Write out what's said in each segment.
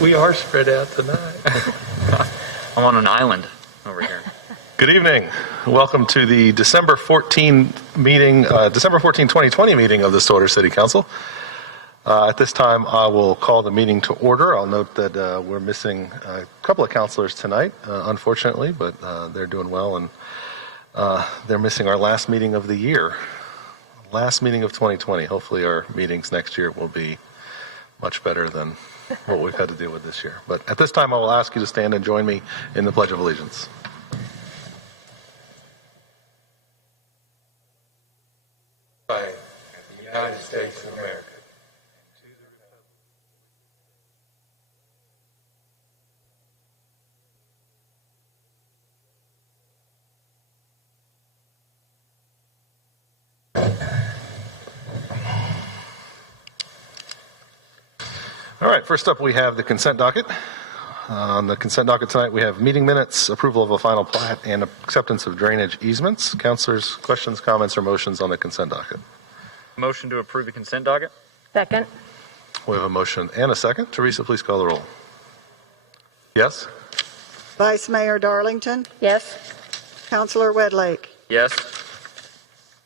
We are spread out tonight. I'm on an island over here. Good evening. Welcome to the December 14 meeting, December 14, 2020 meeting of the Stillwater City Council. At this time, I will call the meeting to order. I'll note that we're missing a couple of councilors tonight, unfortunately, but they're doing well, and they're missing our last meeting of the year, last meeting of 2020. Hopefully our meetings next year will be much better than what we've had to deal with this year. But at this time, I will ask you to stand and join me in the Pledge of Allegiance. Flag of the United States of America. All right, first up we have the consent docket. On the consent docket tonight we have meeting minutes, approval of a final plat, and acceptance of drainage easements. Councilors, questions, comments, or motions on the consent docket? Motion to approve the consent docket? Second. We have a motion and a second. Teresa, please call the roll. Yes? Vice Mayor Darlington, Yes. Councilor Wedlake. Yes.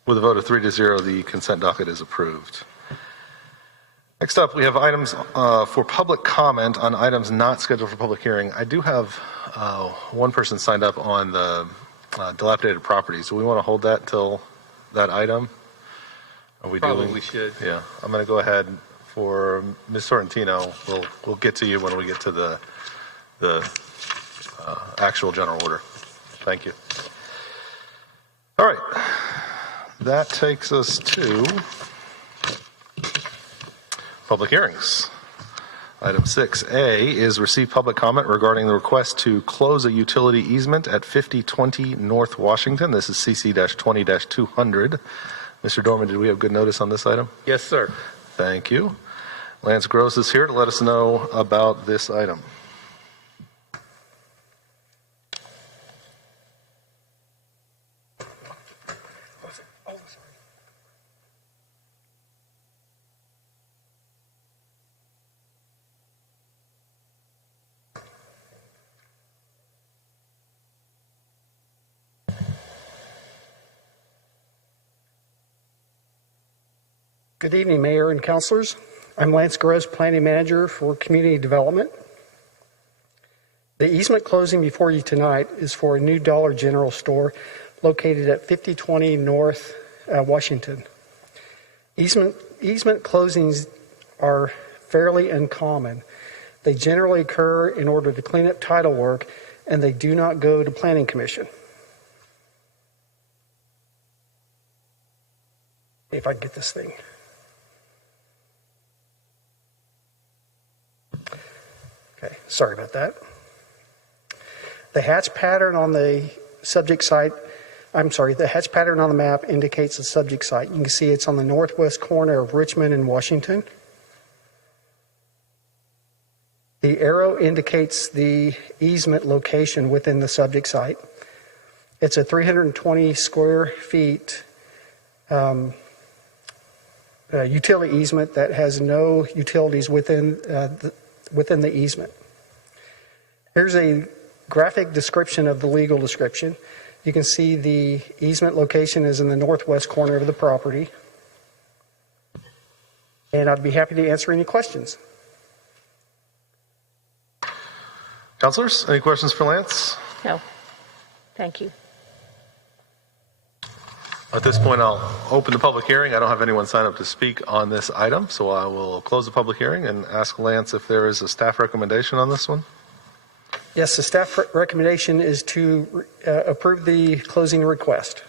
With a vote of 3-0, the consent docket is approved. Next up, we have items for public comment on items not scheduled for public hearing. I do have one person signed up on the dilapidated properties. Do we want to hold that till that item? Are we Probably should. Yeah, I'm going to go ahead for Ms. Sorrentino. We'll get to you when we get to the actual general order. Thank you. All right, that takes us to public hearings. Item 6A is receive public comment regarding the request to close a utility easement at 5020 North Washington. This is CC-20-200. Mr. Dorman, did we have good notice on this item? Yes, sir. Thank you. Lance Gross is here to let us know about this item. Good evening, Mayor and Councilors. I'm Lance Gross, Planning Manager for Community Development. The easement closing before you tonight is for a new Dollar General store located at 5020 North Washington. Easement closings are fairly uncommon. They generally occur in order to clean up title work, and they do not go to Planning Commission. If I can get this thing. Okay, sorry about that. The hatch pattern on the subject site, the hatch pattern on the map indicates the subject site. You can see it's on the northwest corner of Richmond and Washington. The arrow indicates the easement location within the subject site. It's a 320 square feet utility easement that has no utilities within the easement. Here's a graphic description of the legal description. You can see the easement location is in the northwest corner of the property. And I'd be happy to answer any questions. Councilors, any questions for Lance? No. Thank you. At this point, I'll open the public hearing. I don't have anyone sign up to speak on this item, so I will close the public hearing and ask Lance if there is a staff recommendation on this one. Yes, the staff recommendation is to approve the closing request.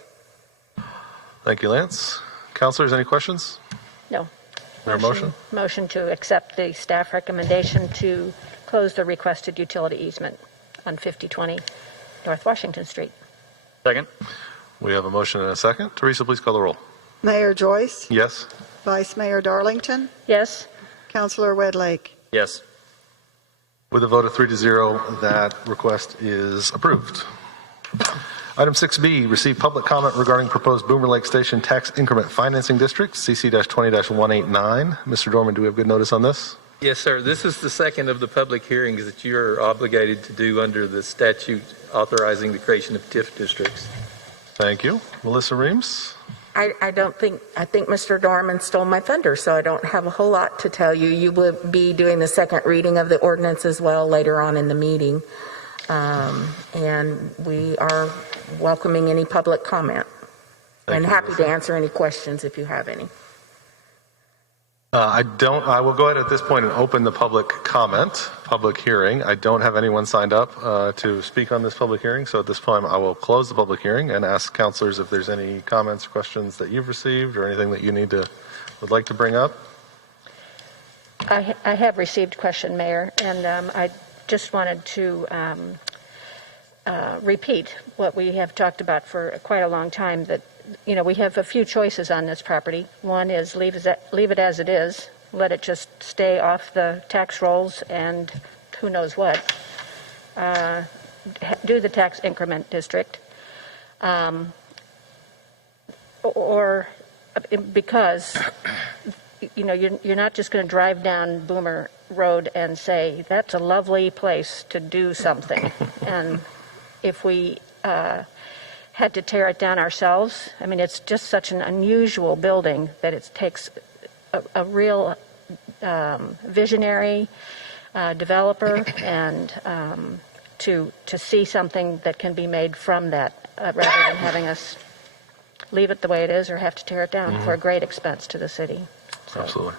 Thank you, Lance. Councilors, any questions? No. There a motion? Motion to accept the staff recommendation to close the requested utility easement on 5020 North Washington Street. Second? We have a motion and a second. Teresa, please call the roll. Mayor Joyce, Yes? Vice Mayor Darlington, Yes. Councilor Wedlake. Yes. With a vote of 3-0, that request is approved. Item 6B, receive public comment regarding proposed Boomer Lake Station Tax Increment Financing District, CC-20-189. Mr. Dorman, do we have good notice on this? Yes, sir. This is the second of the public hearings that you're obligated to do under the statute authorizing the creation of TIF districts. Thank you. Melissa Reams? I think Mr. Dorman stole my thunder, so I don't have a whole lot to tell you. You will be doing the second reading of the ordinance as well later on in the meeting. And we are welcoming any public comment and happy to answer any questions if you have any. I will go ahead at this point and open the public hearing. I don't have anyone signed up to speak on this public hearing, so at this point I will close the public hearing and ask councilors if there's any comments or questions that you've received or anything that you would like to bring up. I have received a question, Mayor, and I just wanted to repeat what we have talked about for quite a long time, that we have a few choices on this property. One is leave it as it is, let it just stay off the tax rolls and who knows what. Do the tax increment district. Or because, you're not just going to drive down Boomer Road and say, that's a lovely place to do something. And if we had to tear it down ourselves. I mean, it's just such an unusual building that it takes a real visionary developer and to see something that can be made from that rather than having us leave it the way it is or have to tear it down for a great expense to the city. So, absolutely.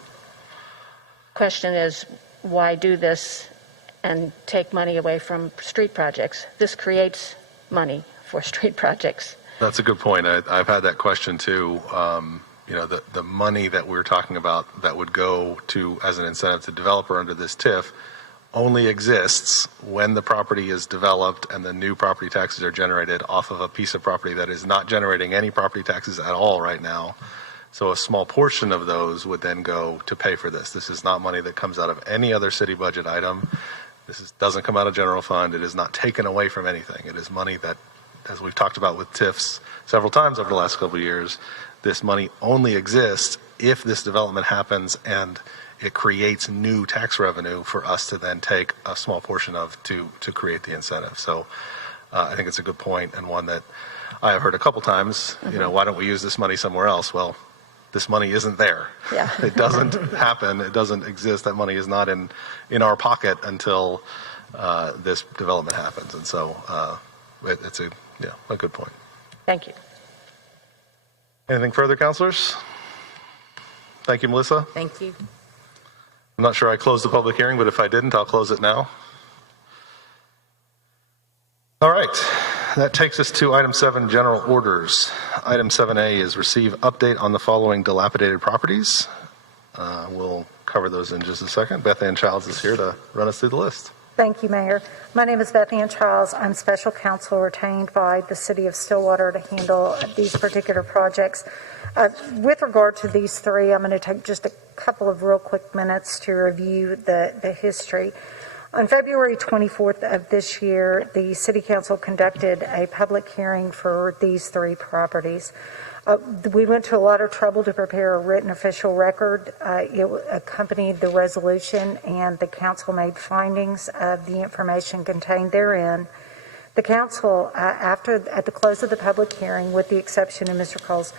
Question is, why do this and take money away from street projects? This creates money for street projects. That's a good point. I've had that question too. The money that we're talking about that would go to as an incentive to developer under this TIF only exists when the property is developed and the new property taxes are generated off of a piece of property that is not generating any property taxes at all right now. So a small portion of those would then go to pay for this. This is not money that comes out of any other city budget item. Doesn't come out of general fund. It is not taken away from anything. It is money that, as we've talked about with TIFs several times over the last couple of years, this money only exists if this development happens and it creates new tax revenue for us to then take a small portion of to create the incentive. So I think it's a good point and one that I have heard a couple times, why don't we use this money somewhere else? Well, this money isn't there. Yeah. It doesn't happen. It doesn't exist. That money is not in our pocket until this development happens. And so it's a good point. Thank you. Anything further, councilors? Thank you, Melissa. Thank you. I'm not sure I closed the public hearing, but if I didn't, I'll close it now. All right. That takes us to item 7, general orders. Item 7A is receive update on the following dilapidated properties. We'll cover those in just a second. Beth Ann Childs is here to run us through the list. Thank you, Mayor. My name is Beth Ann Childs. I'm special counsel retained by the City of Stillwater to handle these particular projects. With regard to these three, I'm going to take just a couple of real quick minutes to review the history. On February 24th of this year, the City Council conducted a public hearing for these three properties. We went to a lot of trouble to prepare a written official record. It accompanied the resolution, and the council made findings of the information contained therein. The council, at the close of the public hearing, with the exception of Mr. Coles,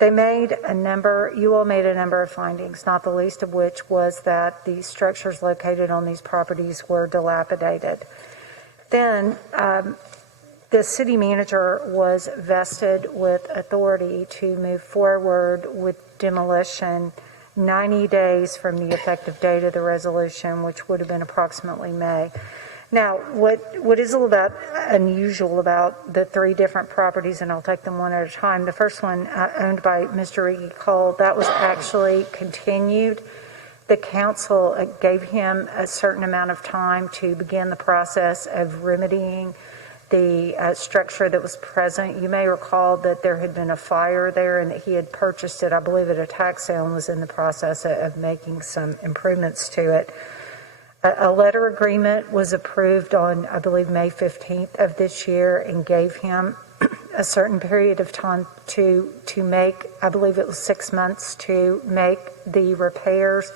you all made a number of findings, not the least of which was that the structures located on these properties were dilapidated. Then the city manager was vested with authority to move forward with demolition 90 days from the effective date of the resolution, which would have been approximately May. Now, what is a little bit unusual about the three different properties, and I'll take them one at a time. The first one, owned by Mr. Ricky Cole, that was actually continued. The council gave him a certain amount of time to begin the process of remedying the structure that was present. You may recall that there had been a fire there and that he had purchased it, I believe, at a tax sale and was in the process of making some improvements to it. A letter agreement was approved on, I believe, May 15th of this year and gave him a certain period of time to make, I believe it was 6 months, to make the repairs.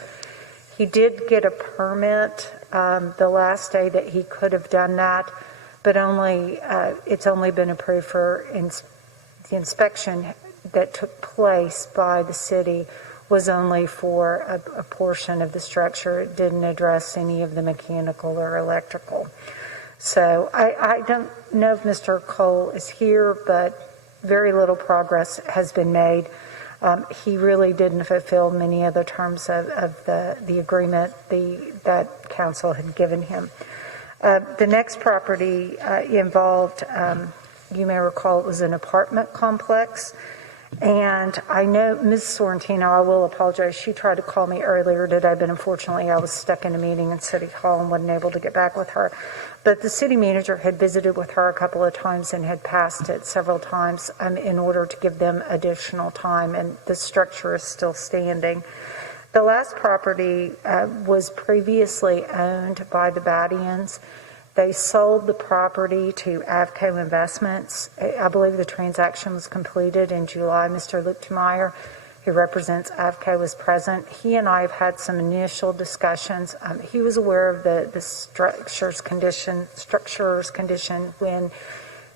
He did get a permit the last day that he could have done that, but it's only been approved for the inspection that took place by the city was only for a portion of the structure. It didn't address any of the mechanical or electrical. So I don't know if Mr. Cole is here, but very little progress has been made. He really didn't fulfill many of the terms of the agreement that council had given him. The next property involved, you may recall, it was an apartment complex. And I know Ms. Sorrentino, I will apologize, she tried to call me earlier today, but unfortunately I was stuck in a meeting in City Hall and wasn't able to get back with her. But the city manager had visited with her a couple of times and had passed it several times in order to give them additional time, and the structure is still standing. The last property was previously owned by the Badians. They sold the property to Avco Investments. I believe the transaction was completed in July. Mr. Luchtmeyer, who represents Avco, was present. He and I have had some initial discussions. He was aware of the structure's condition when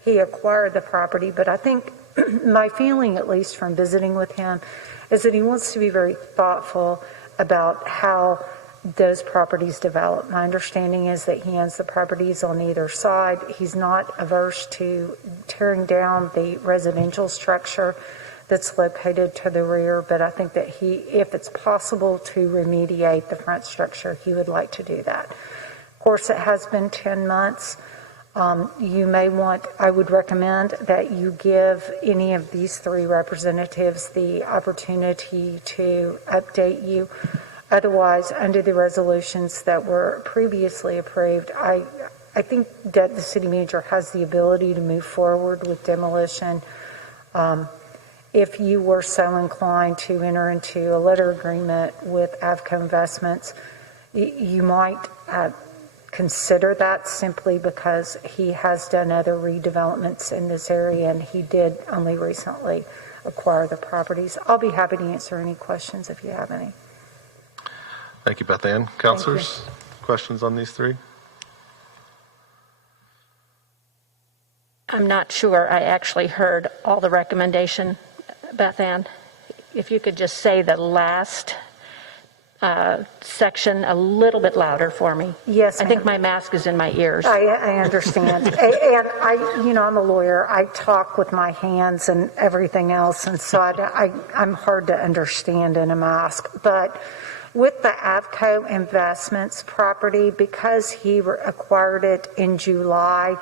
he acquired the property, but I think my feeling, at least from visiting with him, is that he wants to be very thoughtful about how those properties develop. My understanding is that he owns the properties on either side. He's not averse to tearing down the residential structure that's located to the rear, but I think that if it's possible to remediate the front structure, he would like to do that. Of course, it has been 10 months. I would recommend that you give any of these three representatives the opportunity to update you. Otherwise, under the resolutions that were previously approved, I think that the city manager has the ability to move forward with demolition. If you were so inclined to enter into a letter agreement with Avco Investments, you might consider that, simply because he has done other redevelopments in this area and he did only recently acquire the properties. I'll be happy to answer any questions if you have any. Thank you, Beth Ann. Councilors, questions on these three? I'm not sure I actually heard all the recommendation, Beth Ann. If you could just say the last section a little bit louder for me. Yes, I think my mask is in my ears. I understand. And I'm a lawyer. I talk with my hands and everything else, and so I'm hard to understand in a mask. But with the Avco Investments property, because he acquired it in July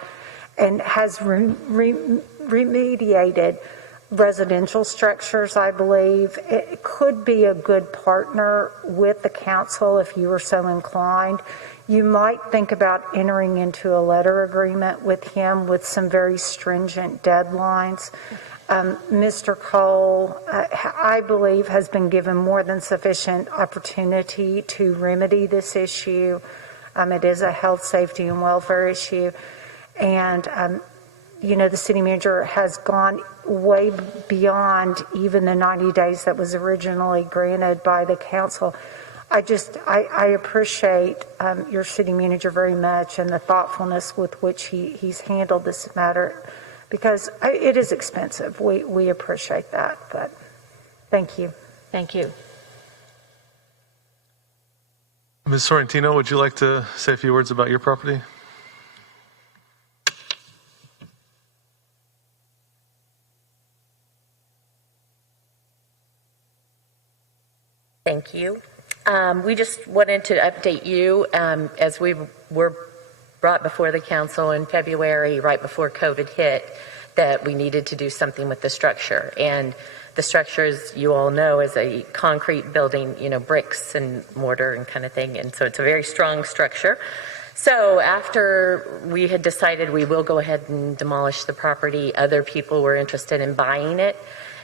and has remediated residential structures, I believe, it could be a good partner with the council if you were so inclined. You might think about entering into a letter agreement with him with some very stringent deadlines. Mr. Cole, I believe, has been given more than sufficient opportunity to remedy this issue. It is a health, safety, and welfare issue. And, the city manager has gone way beyond even the 90 days that was originally granted by the council. I appreciate your city manager very much and the thoughtfulness with which he's handled this matter, because it is expensive. We appreciate that, but thank you. Thank you. Ms. Sorrentino, would you like to say a few words about your property? Thank you. We just wanted to update you as we were brought before the council in February, right before COVID hit, that we needed to do something with the structure. And the structure, as you all know, is a concrete building, bricks and mortar and kind of thing. And so it's a very strong structure. So after we had decided we will go ahead and demolish the property, other people were interested in buying it.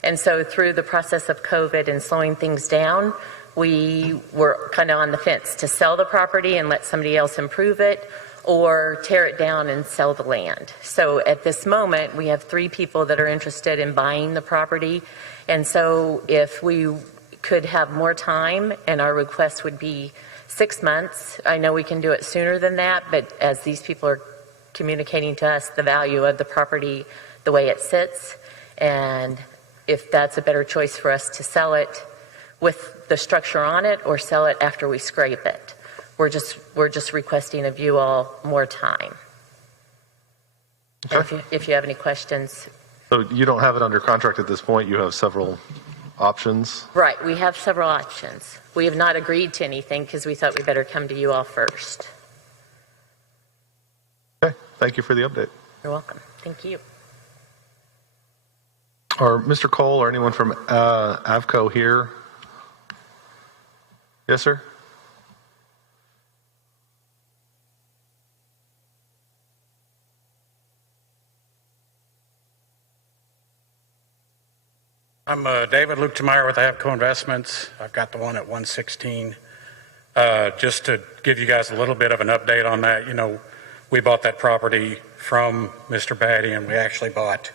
And so through the process of COVID and slowing things down, we were kind of on the fence to sell the property and let somebody else improve it, or tear it down and sell the land. So at this moment, we have 3 people that are interested in buying the property. And so if we could have more time, and our request would be 6 months. I know we can do it sooner than that, but as these people are communicating to us the value of the property, the way it sits, and if that's a better choice for us to sell it with the structure on it or sell it after we scrape it. We're just requesting of you all more time. Okay. If you have any questions. So you don't have it under contract at this point. You have several options. Right, we have several options. We have not agreed to anything because we thought we better come to you all first. Okay. Thank you for the update. You're welcome. Thank you. Are Mr. Cole or anyone from AVCO here? Yes, sir. I'm David Lukemeyer with AVCO Investments. I've got the one at 116. Just to give you guys a little bit of an update on that, we bought that property from Mr. Batty, and we actually bought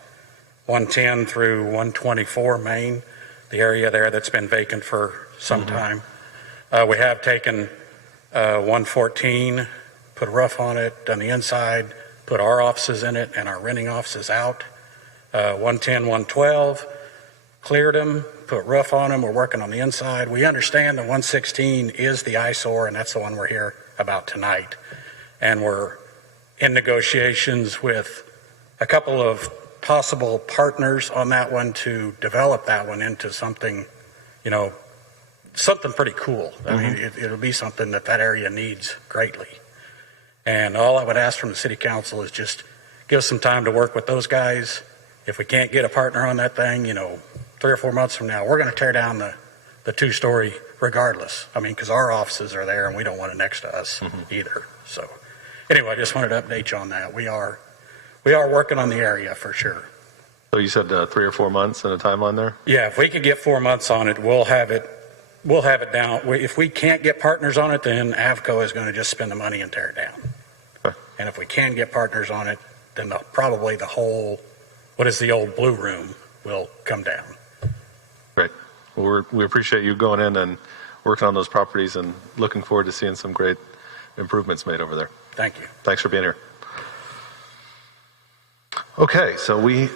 110 through 124 Main, the area there that's been vacant for some time. We have taken 114, put a roof on it, done the inside, put our offices in it and our renting offices out. 110, 112, cleared them, put roof on them. We're working on the inside. We understand that 116 is the eyesore, and that's the one we're here about tonight. And we're in negotiations with a couple of possible partners on that one to develop that one into something, something pretty cool. I mean, it'll be something that area needs greatly. And all I would ask from the city council is just give us some time to work with those guys. If we can't get a partner on that thing, 3 or 4 months from now, we're going to tear down the 2-story regardless. I mean, because our offices are there and we don't want it next to us either. So anyway, I just wanted to update you on that. We are working on the area for sure. So you said 3 or 4 months in a timeline there? Yeah, if we could get 4 months on it, we'll have it down. If we can't get partners on it, then AVCO is going to just spend the money and tear it down. Okay. And if we can get partners on it, then probably the whole, what is the old blue room, will come down. Great. Well, we appreciate you going in and working on those properties and looking forward to seeing some great improvements made over there. Thank you. Thanks for being here. Okay, so we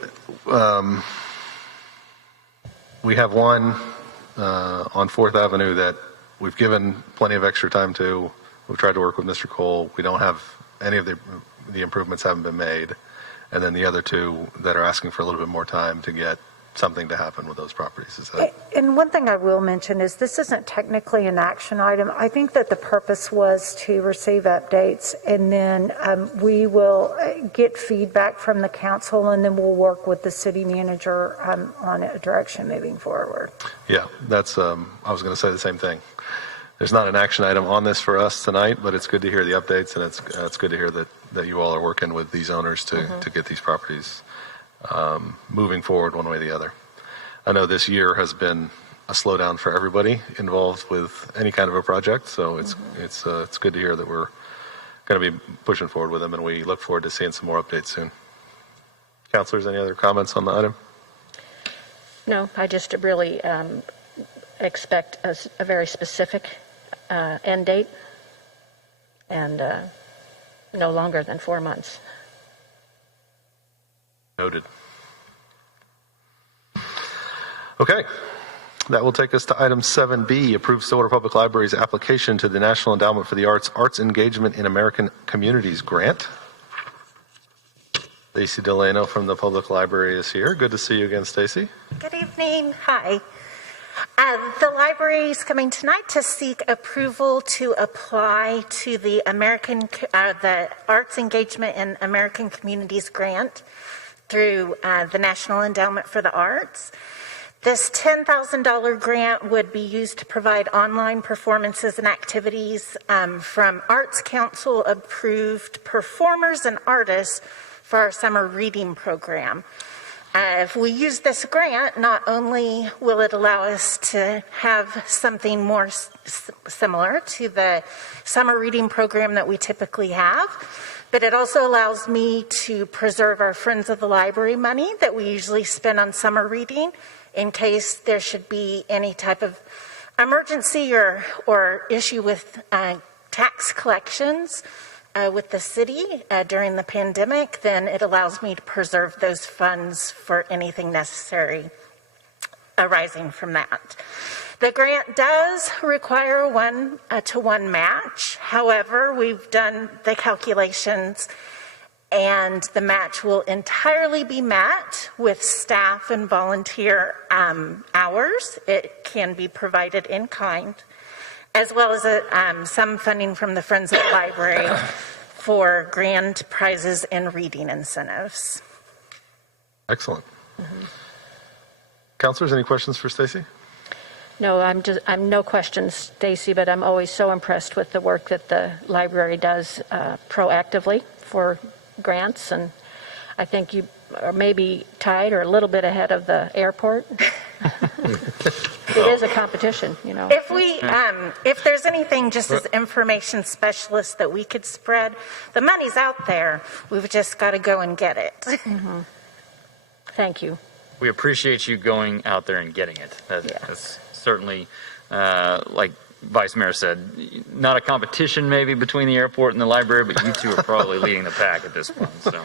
have one on 4th Avenue that we've given plenty of extra time to. We've tried to work with Mr. Cole. We don't have any of the improvements haven't been made. And then the other 2 that are asking for a little bit more time to get something to happen with those properties. Is that? And one thing I will mention is this isn't technically an action item. I think that the purpose was to receive updates, and then we will get feedback from the council, and then we'll work with the city manager on a direction moving forward. Yeah, that's, I was going to say the same thing. There's not an action item on this for us tonight, but it's good to hear the updates, and it's good to hear that you all are working with these owners to get these properties moving forward one way or the other. I know this year has been a slowdown for everybody involved with any kind of a project, so it's good to hear that we're going to be pushing forward with them, and we look forward to seeing some more updates soon. Councilors, any other comments on the item? No, I just really expect a very specific end date, and no longer than 4 months. Noted. Okay, that will take us to item 7B, approve Stillwater Public Library's application to the National Endowment for the Arts, Arts Engagement in American Communities Grant. Stacy Delano from the Public Library is here. Good to see you again, Stacy. Good evening. Hi. The library is coming tonight to seek approval to apply to the the Arts Engagement in American Communities Grant through the National Endowment for the Arts. This $10,000 grant would be used to provide online performances and activities from Arts Council approved performers and artists for our summer reading program. If we use this grant, not only will it allow us to have something more similar to the summer reading program that we typically have, but it also allows me to preserve our Friends of the Library money that we usually spend on summer reading in case there should be any type of emergency or issue with tax collections with the city during the pandemic, then it allows me to preserve those funds for anything necessary arising from that. The grant does require a 1-to-1 match. However, we've done the calculations and the match will entirely be met with staff and volunteer hours. It can be provided in kind, as well as some funding from the Friends of the Library for grand prizes and reading incentives. Excellent. Counselors, any questions for Stacy? No, I'm no questions, Stacy, but I'm always so impressed with the work that the library does proactively for grants, and I think you are maybe tied or a little bit ahead of the airport. It is a competition, you know. If there's anything just as information specialists that we could spread, the money's out there. We've just got to go and get it. Thank you. We appreciate you going out there and getting it. That's certainly, like Vice Mayor said, not a competition maybe between the airport and the library, but you two are probably leading the pack at this point. So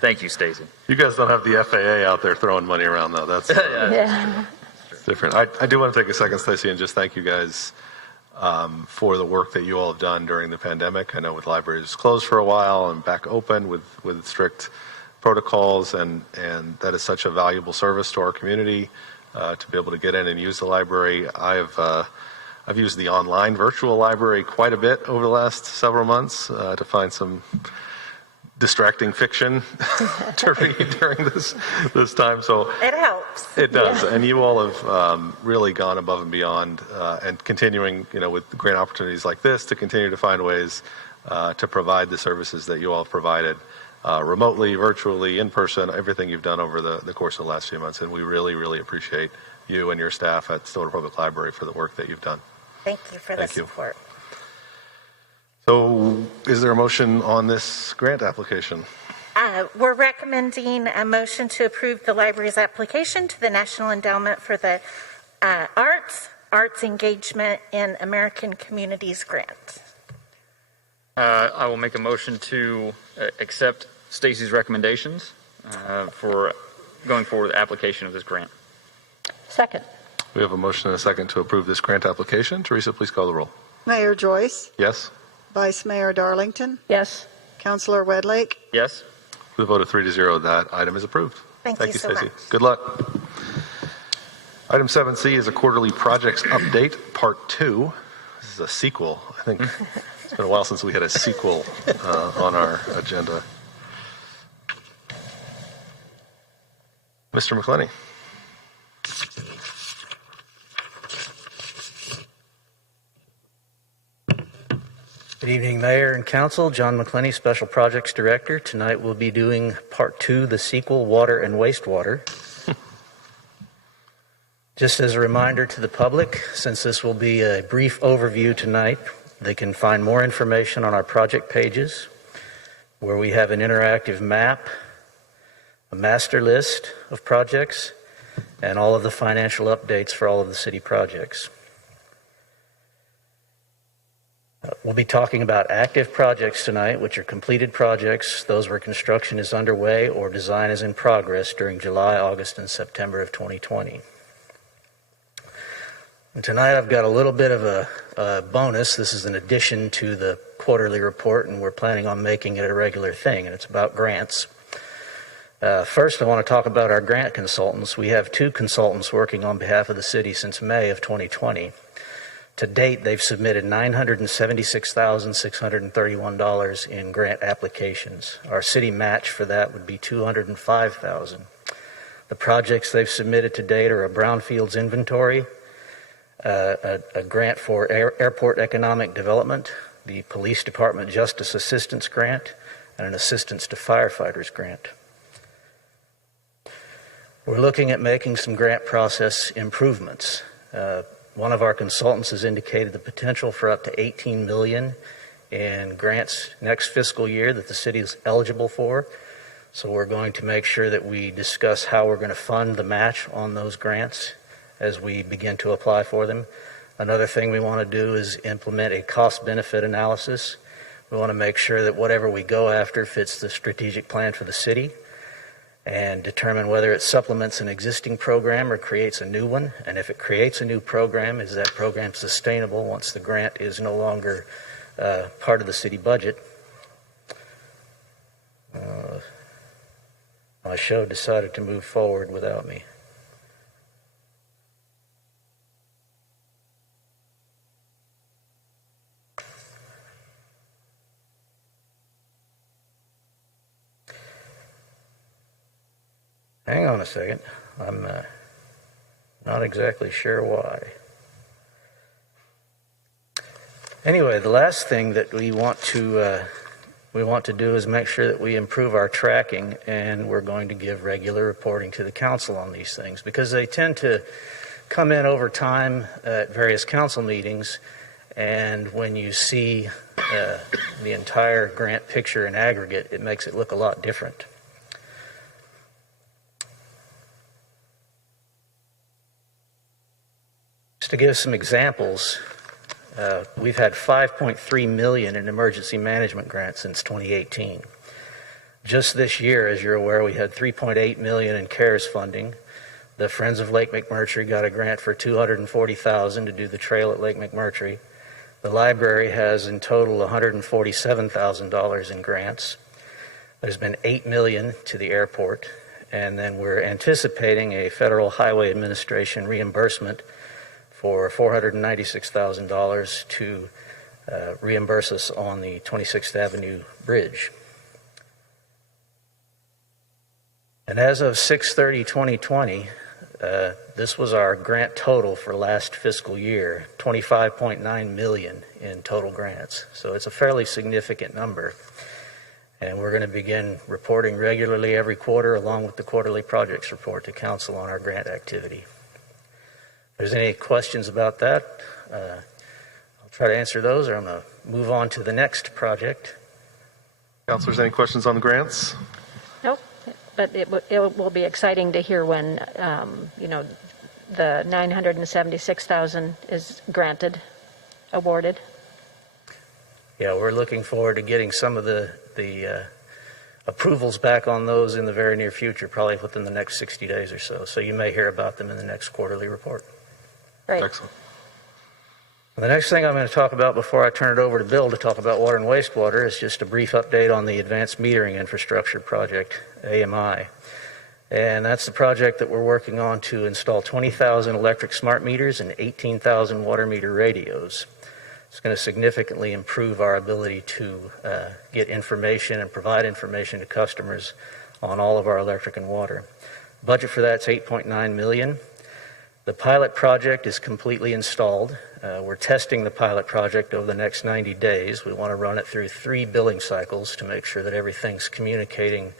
thank you, Stacy. You guys don't have the FAA out there throwing money around, though. That's different. I do want to take a second, Stacy, and just thank you guys for the work that you all have done during the pandemic. I know with libraries closed for a while and back open with strict protocols, and that is such a valuable service to our community to be able to get in and use the library. I've used the online virtual library quite a bit over the last several months to find some distracting fiction to read during this time. So it helps. It does, and you all have really gone above and beyond, and continuing, with grant opportunities like this, to continue to find ways to provide the services that you all have provided. Remotely, virtually, in person, everything you've done over the course of the last few months. And we really, really appreciate you and your staff at Stillwater Public Library for the work that you've done. Thank you for the support. So is there a motion on this grant application? We're recommending a motion to approve the library's application to the National Endowment for the Arts Engagement in American Communities Grant. I will make a motion to accept Stacy's recommendations for going forward with the application of this grant. Second. We have a motion and a second to approve this grant application. Teresa, please call the roll. Mayor Joyce, Yes. Vice Mayor Darlington, Yes. Councilor Wedlake, Yes. With a vote of 3-0, that item is approved. Thank you so Stacy. much. Good luck. Item 7C is a quarterly projects update, part 2. This is a sequel. I think it's been a while since we had a sequel on our agenda. Mr. McClenny. Good evening, Mayor and Council. John McClenny, Special Projects Director. Tonight we'll be doing Part 2, the sequel, Water and Wastewater. Just as a reminder to the public, since this will be a brief overview tonight, they can find more information on our project pages, where we have an interactive map, a master list of projects, and all of the financial updates for all of the city projects. We'll be talking about active projects tonight, which are completed projects, those where construction is underway or design is in progress during July, August, and September of 2020. And tonight I've got a little bit of a bonus. This is an addition to the quarterly report, and we're planning on making it a regular thing, and it's about grants. First, I want to talk about our grant consultants. We have 2 consultants working on behalf of the city since May of 2020. To date, they've submitted $976,631 in grant applications. Our city match for that would be $205,000. The projects they've submitted to date are a brownfields inventory, a grant for airport economic development, the Police Department Justice Assistance Grant, and an Assistance to Firefighters Grant. We're looking at making some grant process improvements. One of our consultants has indicated the potential for up to $18 million in grants next fiscal year that the city is eligible for. So we're going to make sure that we discuss how we're going to fund the match on those grants as we begin to apply for them. Another thing we want to do is implement a cost-benefit analysis. We want to make sure that whatever we go after fits the strategic plan for the city and determine whether it supplements an existing program or creates a new one. And if it creates a new program, is that program sustainable once the grant is no longer part of the city budget? My show decided to move forward without me. Hang on a second. I'm not exactly sure why. Anyway, the last thing that we want to do is make sure that we improve our tracking, and we're going to give regular reporting to the council on these things because they tend to come in over time at various council meetings, and when you see the entire grant picture in aggregate, it makes it look a lot different. Just to give some examples, we've had $5.3 million in emergency management grants since 2018. Just this year, as you're aware, we had $3.8 million in CARES funding. The Friends of Lake McMurtry got a grant for $240,000 to do the trail at Lake McMurtry. The library has in total $147,000 in grants. There's been $8 million to the airport, and then we're anticipating a Federal Highway Administration reimbursement for $496,000 to reimburse us on the 26th Avenue Bridge. And as of 6/30/2020, this was our grant total for last fiscal year, $25.9 million in total grants. So it's a fairly significant number. And we're going to begin reporting regularly every quarter along with the quarterly projects report to council on our grant activity. If there's any questions about that, I'll try to answer those, or I'm going to move on to the next project. Councilors, any questions on the grants? Nope, but it will be exciting to hear when, the $976,000 is granted, awarded. Yeah, we're looking forward to getting some of the approvals back on those in the very near future, probably within the next 60 days or so. So you may hear about them in the next quarterly report. Right. Excellent. The next thing I'm going to talk about before I turn it over to Bill to talk about water and wastewater is just a brief update on the Advanced Metering Infrastructure Project, AMI. And that's the project that we're working on to install 20,000 electric smart meters and 18,000 water meter radios. It's going to significantly improve our ability to get information and provide information to customers on all of our electric and water. Budget for that's $8.9 million. The pilot project is completely installed. We're testing the pilot project over the next 90 days. We want to run it through 3 billing cycles to make sure that everything's communicating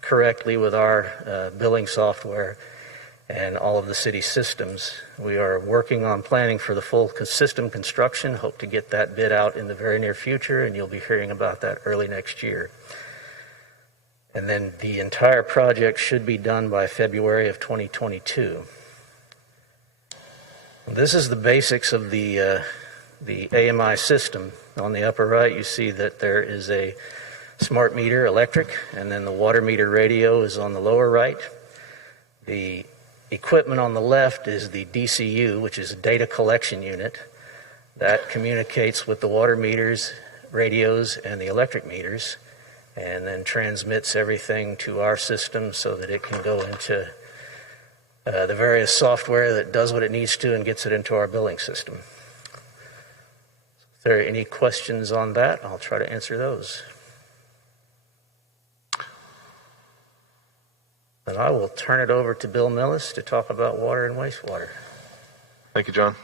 correctly with our billing software and all of the city systems. We are working on planning for the full system construction, hope to get that bid out in the very near future, and you'll be hearing about that early next year. And then the entire project should be done by February of 2022. This is the basics of the AMI system. On the upper right, you see that there is a smart meter electric, and then the water meter radio is on the lower right. The equipment on the left is the DCU, which is a data collection unit. That communicates with the water meters, radios, and the electric meters, and then transmits everything to our system so that it can go into the various software that does what it needs to and gets it into our billing system. If there are any questions on that, I'll try to answer those. And I will turn it over to Bill Millis to talk about water and wastewater. Thank you, John.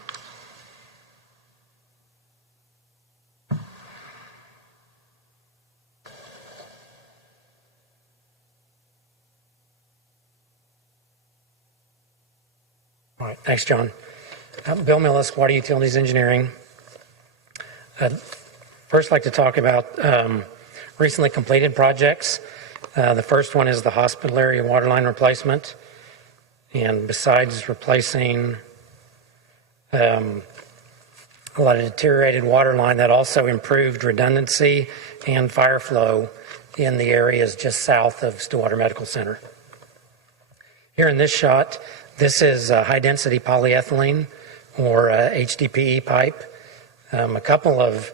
All right, thanks, John. Bill Millis, Water Utilities Engineering. First, I'd like to talk about recently completed projects. The first one is the hospital area water line replacement. And besides replacing a lot of deteriorated water line that also improved redundancy and fire flow in the areas just south of Stillwater Medical Center. Here in this shot, this is high-density polyethylene, or HDPE pipe. A couple of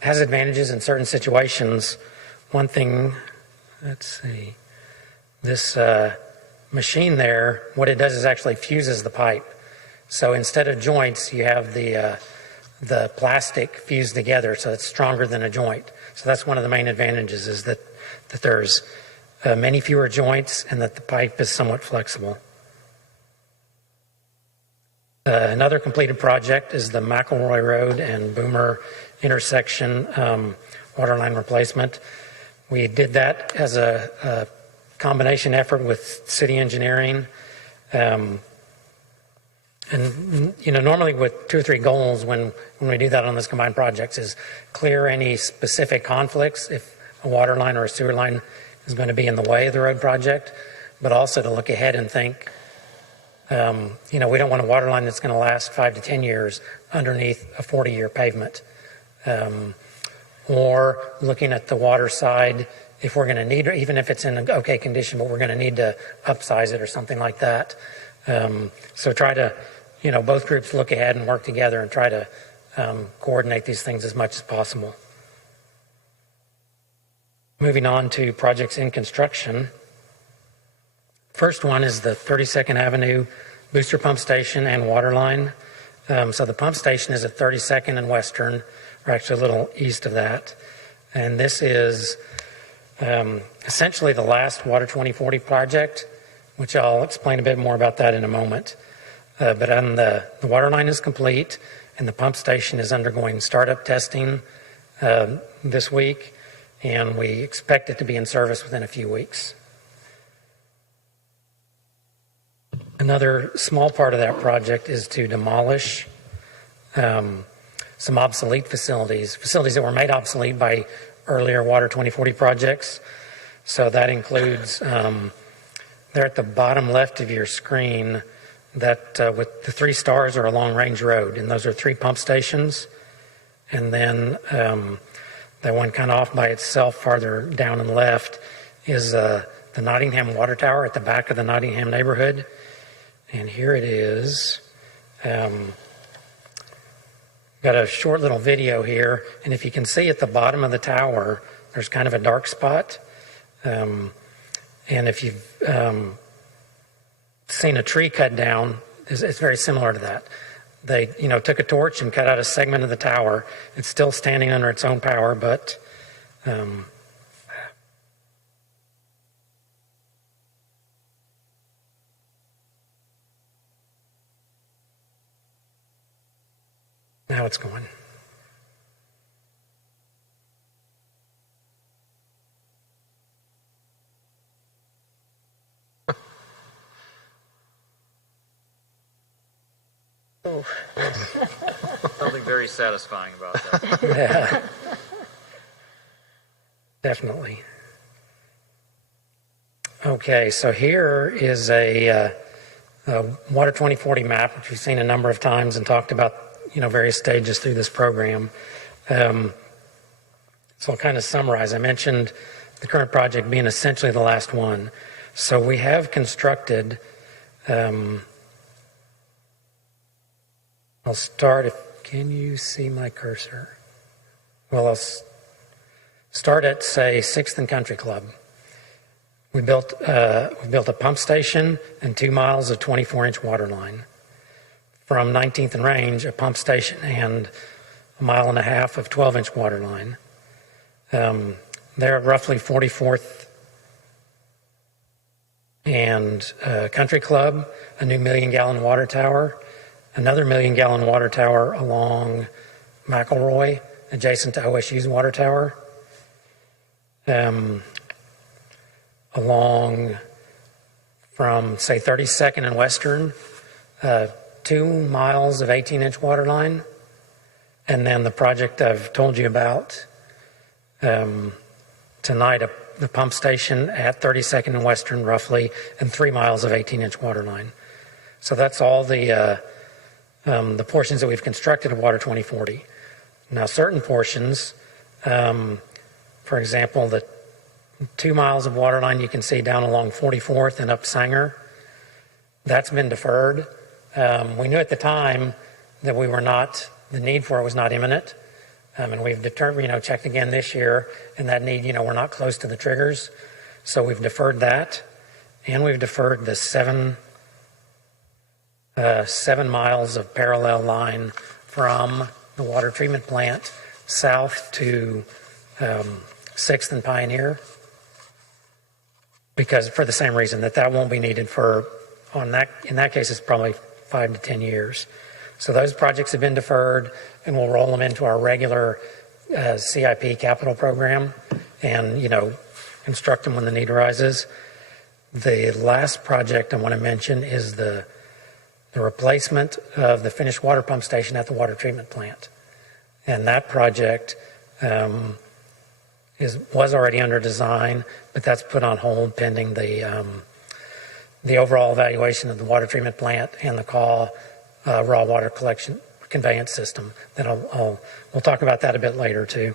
has advantages in certain situations. One thing, let's see, this machine there, what it does is actually fuses the pipe. So instead of joints, you have the plastic fused together, so it's stronger than a joint. So that's one of the main advantages, is that there's many fewer joints and that the pipe is somewhat flexible. Another completed project is the McElroy Road and Boomer intersection waterline replacement. We did that as a combination effort with city engineering. And normally with 2 or 3 goals when we do that on this combined projects is clear any specific conflicts if a water line or a sewer line is going to be in the way of the road project, but also to look ahead and think, we don't want a water line that's going to last 5 to 10 years underneath a 40-year pavement. Or looking at the water side, if we're going to need, even if it's in an okay condition, but we're going to need to upsize it or something like that. So try to, both groups look ahead and work together and try to coordinate these things as much as possible. Moving on to projects in construction. First one is the 32nd Avenue Booster Pump Station and Water Line. So the pump station is at 32nd and Western, or actually a little east of that. And this is essentially the last Water 2040 project, which I'll explain a bit more about that in a moment. But the water line is complete, and the pump station is undergoing startup testing this week, and we expect it to be in service within a few weeks. Another small part of that project is to demolish some obsolete facilities that were made obsolete by earlier Water 2040 projects. So that includes, there at the bottom left of your screen, that with the 3 stars are along Range Road, and those are 3 pump stations. And then that one kind of off by itself farther down and left is the Nottingham Water Tower at the back of the Nottingham neighborhood. And here it is. Got a short little video here, and if you can see at the bottom of the tower, there's kind of a dark spot. And if you've seen a tree cut down, it's very similar to that. They, took a torch and cut out a segment of the tower. It's still standing under its own power, but now it's going. Oh, something very satisfying about that. Yeah, definitely. Okay, so here is a Water 2040 map, which we've seen a number of times and talked about, various stages through this program. So I'll kind of summarize. I mentioned the current project being essentially the last one. So we have constructed, I'll start, can you see my cursor? Well, I'll start at, say, 6th and Country Club. We built a pump station and 2 miles of 24-inch water line. From 19th and Range, a pump station and 1.5 miles of 12-inch water line. There at roughly 44th and Country Club, a new 1 million-gallon water tower, another 1 million-gallon water tower along McElroy, adjacent to OSU's water tower. Along from, say, 32nd and Western, 2 miles of 18-inch water line. And then the project I've told you about tonight, the pump station at 32nd and Western, roughly, and 3 miles of 18-inch water line. So that's all the the portions that we've constructed of Water 2040. Now, certain portions, for example, the 2 miles of water line you can see down along 44th and up Sanger, that's been deferred. We knew at the time that the need for it was not imminent. And we've determined, checked again this year, and that need, we're not close to the triggers. So we've deferred that. And we've deferred the 7 miles of parallel line from the water treatment plant south to 6th and Pioneer, because for the same reason that won't be needed in that case, it's probably 5 to 10 years. So those projects have been deferred, and we'll roll them into our regular CIP capital program and, construct them when the need arises. The last project I want to mention is the replacement of the finished water pump station at the water treatment plant. And that project was already under design, but that's put on hold pending the overall evaluation of the water treatment plant and the raw water collection conveyance system. Then we'll talk about that a bit later too.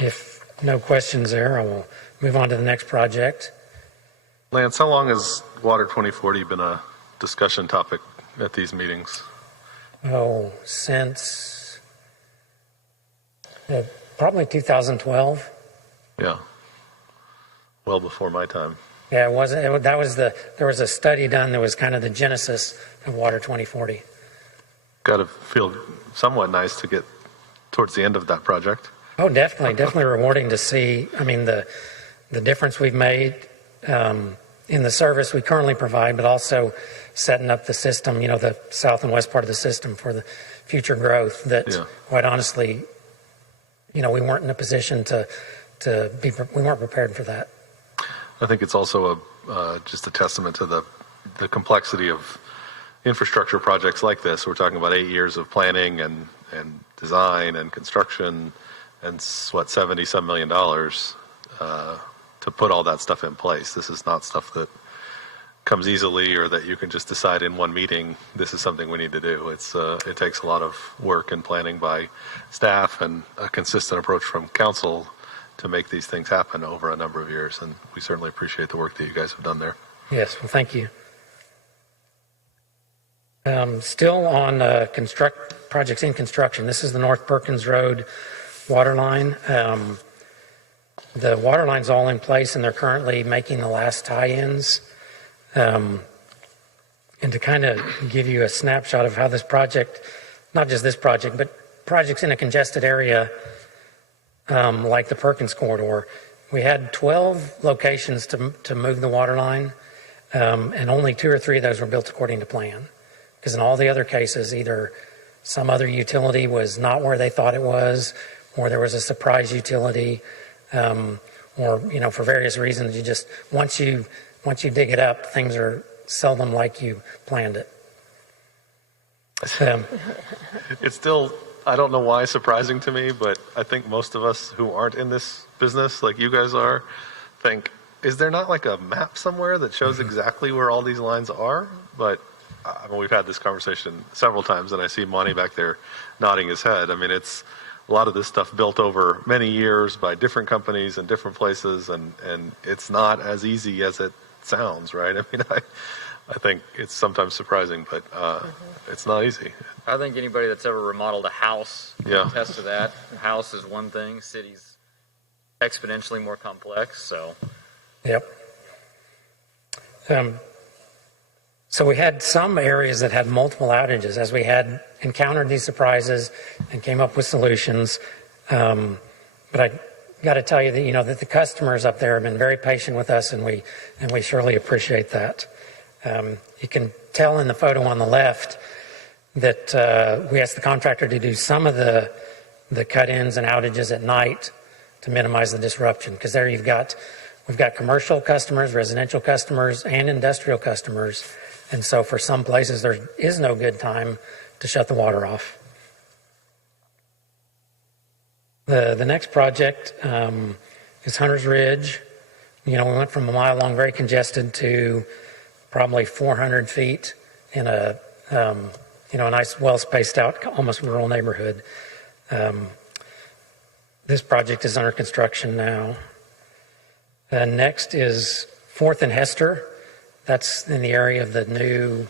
If no questions there, I will move on to the next project. Lance, how long has Water 2040 been a discussion topic at these meetings? Since probably 2012. Yeah. Well before my time. Yeah, there was a study done that was kind of the genesis of Water 2040. Got to feel somewhat nice to get towards the end of that project. Oh, definitely rewarding to see. I mean, the difference we've made in the service we currently provide, but also setting up the system, the south and west part of the system for the future growth that, quite honestly, we weren't in a position we weren't prepared for that. I think it's also just a testament to the complexity of infrastructure projects like this. We're talking about 8 years of planning and design and construction and $70-some million to put all that stuff in place. This is not stuff that comes easily or that you can just decide in one meeting. This is something we need to do. It takes a lot of work and planning by staff and a consistent approach from council to make these things happen over a number of years, and we certainly appreciate the work that you guys have done there. Yes, well, thank you. Still on projects in construction. This is the North Perkins Road water line. The water line's all in place, and they're currently making the last tie-ins. And to kind of give you a snapshot of how this project, not just this project, but projects in a congested area like the Perkins corridor, we had 12 locations to move the water line, and only 2 or 3 of those were built according to plan. Because in all the other cases, either some other utility was not where they thought it was, or there was a surprise utility, or for various reasons, you just once you dig it up, things are seldom like you planned it. It's still, I don't know why, surprising to me, but I think most of us who aren't in this business like you guys are think, is there not like a map somewhere that shows exactly where all these lines are? But I mean, we've had this conversation several times, and I see Monty back there nodding his head. I mean, it's a lot of this stuff built over many years by different companies in different places, and it's not as easy as it sounds, right? I mean, I think it's sometimes surprising, but it's not easy. I think anybody that's ever remodeled a house can attest to that. A house is one thing, city's exponentially more complex, so. Yep. So we had some areas that had multiple outages as we had encountered these surprises and came up with solutions. But I got to tell you that, that the customers up there have been very patient with us, and we surely appreciate that. You can tell in the photo on the left that we asked the contractor to do some of the cut-ins and outages at night to minimize the disruption, because there we've got commercial customers, residential customers, and industrial customers. And so for some places, there is no good time to shut the water off. The next project is Hunter's Ridge. We went from a mile long, very congested, to probably 400 feet in a a nice, well spaced out, almost rural neighborhood. This project is under construction now. Next is 4th and Hester. That's in the area of the new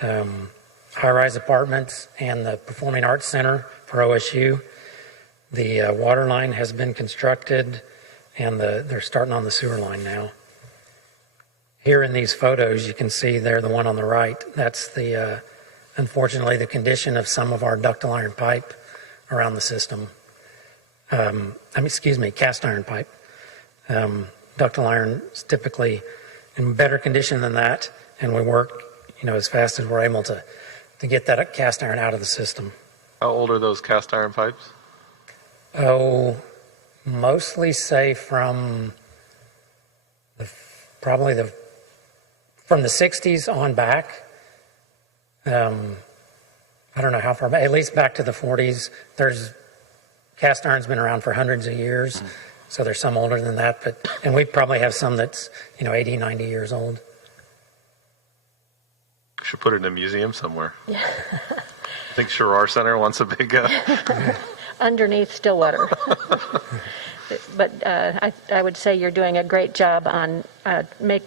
high-rise apartments and the Performing Arts Center for OSU. The water line has been constructed, and they're starting on the sewer line now. Here in these photos, you can see there, the one on the right, that's unfortunately, the condition of some of our ductile iron pipe around the system. Cast iron pipe. Ductile iron is typically in better condition than that, and we work, as fast as we're able to get that cast iron out of the system. How old are those cast iron pipes? Oh, mostly say from from the 60s on back. I don't know how far back, at least back to the 40s. Cast iron's been around for hundreds of years, so there's some older than that, and we probably have some that's 80, 90 years old. Should put it in a museum somewhere. Yeah. I think Sherrar Center wants a big... Underneath Stillwater. But I would say you're doing a great job on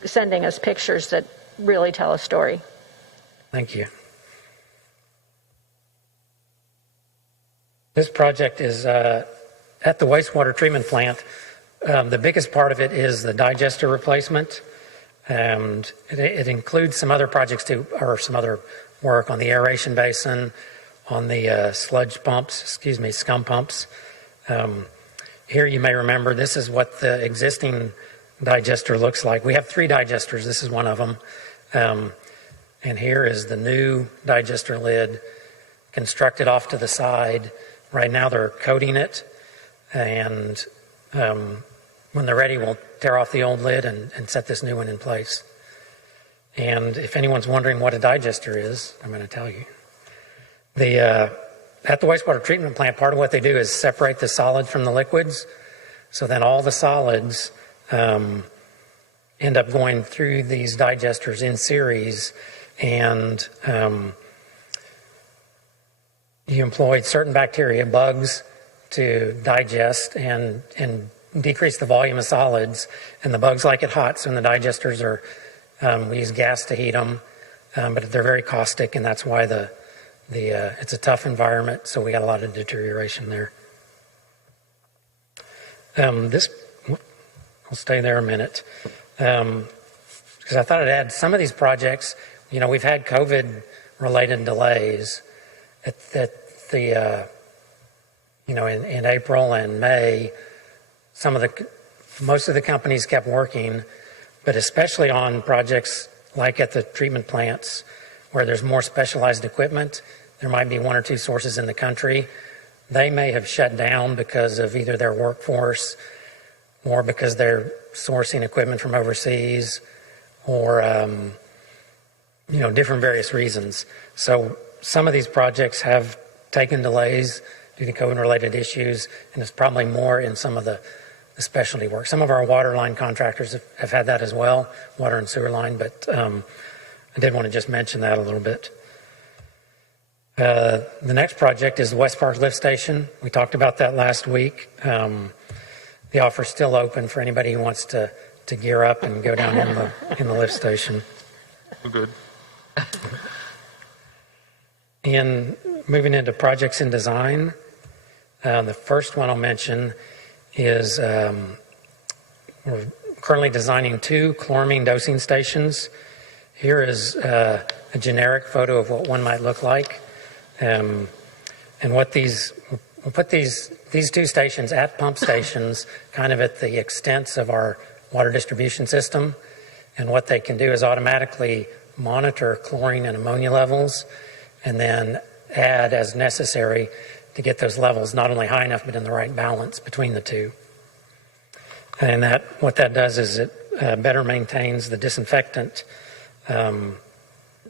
sending us pictures that really tell a story. Thank you. This project is at the wastewater treatment plant. The biggest part of it is the digester replacement. And it includes some other projects too, or some other work on the aeration basin, on the scum pumps. Here you may remember, this is what the existing digester looks like. We have 3 digesters. This is one of them. And here is the new digester lid constructed off to the side. Right now they're coating it, and when they're ready, we'll tear off the old lid and set this new one in place. And if anyone's wondering what a digester is, I'm going to tell you. At the wastewater treatment plant, part of what they do is separate the solids from the liquids. So then all the solids end up going through these digesters in series, and you employed certain bacteria, bugs, to digest and decrease the volume of solids. And the bugs like it hot, so in the digesters we use gas to heat them, but they're very caustic, and that's why it's a tough environment, so we got a lot of deterioration there. I'll stay there a minute, because I thought I'd add some of these projects. We've had COVID-related delays in April and May. Most of the companies kept working, but especially on projects like at the treatment plants where there's more specialized equipment. There might be 1 or 2 sources in the country. They may have shut down because of either their workforce or because they're sourcing equipment from overseas, or different various reasons. So some of these projects have taken delays due to COVID-related issues, and it's probably more in some of the specialty work. Some of our water line contractors have had that as well, water and sewer line, but I did want to just mention that a little bit. The next project is the West Park Lift Station. We talked about that last week. The offer's still open for anybody who wants to gear up and go down in the lift station. Good. In moving into projects in design, the first one I'll mention is we're currently designing 2 chloramine dosing stations. Here is a generic photo of what one might look like. And what we'll put these 2 stations at pump stations, kind of at the extents of our water distribution system. And what they can do is automatically monitor chlorine and ammonia levels, and then add as necessary to get those levels not only high enough, but in the right balance between the 2. And what that does is it better maintains the disinfectant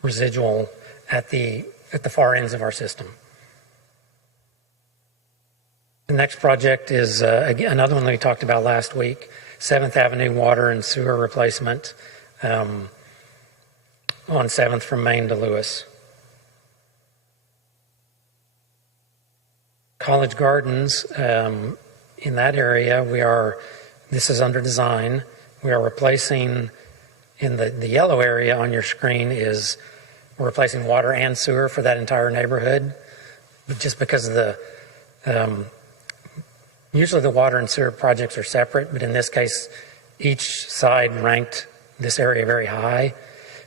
residual at the far ends of our system. The next project is again, another one that we talked about last week, 7th Avenue water and sewer replacement. on 7th from Maine to Lewis. College Gardens, in that area, this is under design. We are replacing, in the yellow area on your screen we're replacing water and sewer for that entire neighborhood. But just because of usually the water and sewer projects are separate, but in this case, each side ranked this area very high,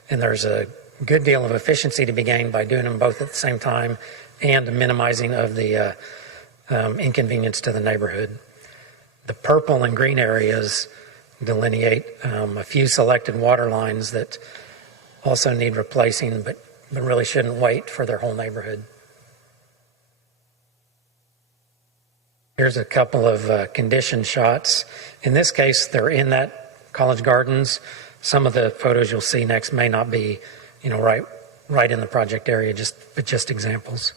and there's a good deal of efficiency to be gained by doing them both at the same time and minimizing of the inconvenience to the neighborhood. The purple and green areas delineate a few selected water lines that also need replacing, but really shouldn't wait for their whole neighborhood. Here's a couple of condition shots. In this case, they're in that College Gardens. Some of the photos you'll see next may not be, right in the project area, but just examples.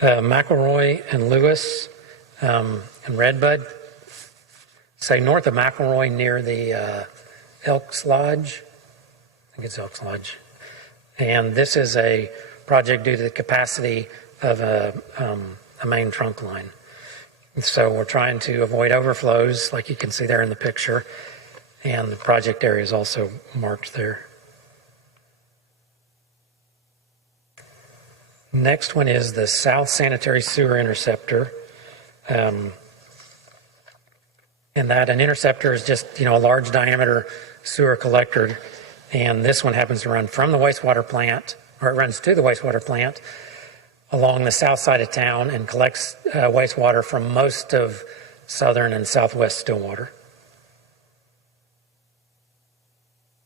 McElroy and Lewis and Redbud. Say north of McElroy near the Elks Lodge. I think it's Elks Lodge. And this is a project due to the capacity of a main trunk line. So we're trying to avoid overflows, like you can see there in the picture. And the project area is also marked there. Next one is the South Sanitary Sewer Interceptor. And that an interceptor is just, a large diameter sewer collector. And this one happens to run from the wastewater plant, or it runs to the wastewater plant along the south side of town and collects wastewater from most of southern and southwest Stillwater.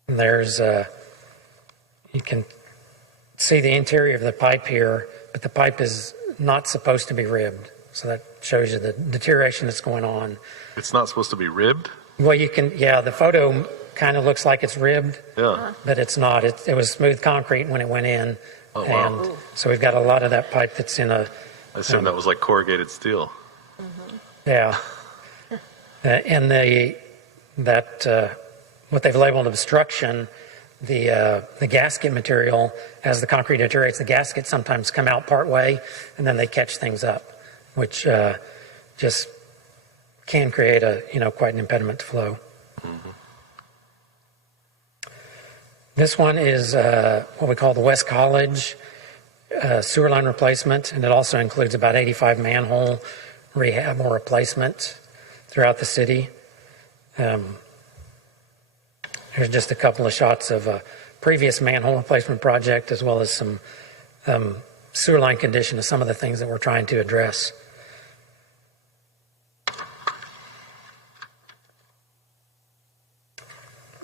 And there's, you can see the interior of the pipe here, but the pipe is not supposed to be ribbed. So that shows you the deterioration that's going on. It's not supposed to be ribbed? Well, the photo kind of looks like it's ribbed, but it's not. It was smooth concrete when it went in. Oh, wow. And so we've got a lot of that pipe that's in a... I assume that was like corrugated steel. Yeah. And what they've labeled obstruction, the gasket material, as the concrete deteriorates, the gaskets sometimes come out part way, and then they catch things up, which just can create quite an impediment to flow. Mm-hmm. This one is what we call the West College sewer line replacement, and it also includes about 85 manhole rehab or replacement throughout the city. Here's just a couple of shots of a previous manhole replacement project, as well as some sewer line condition of some of the things that we're trying to address.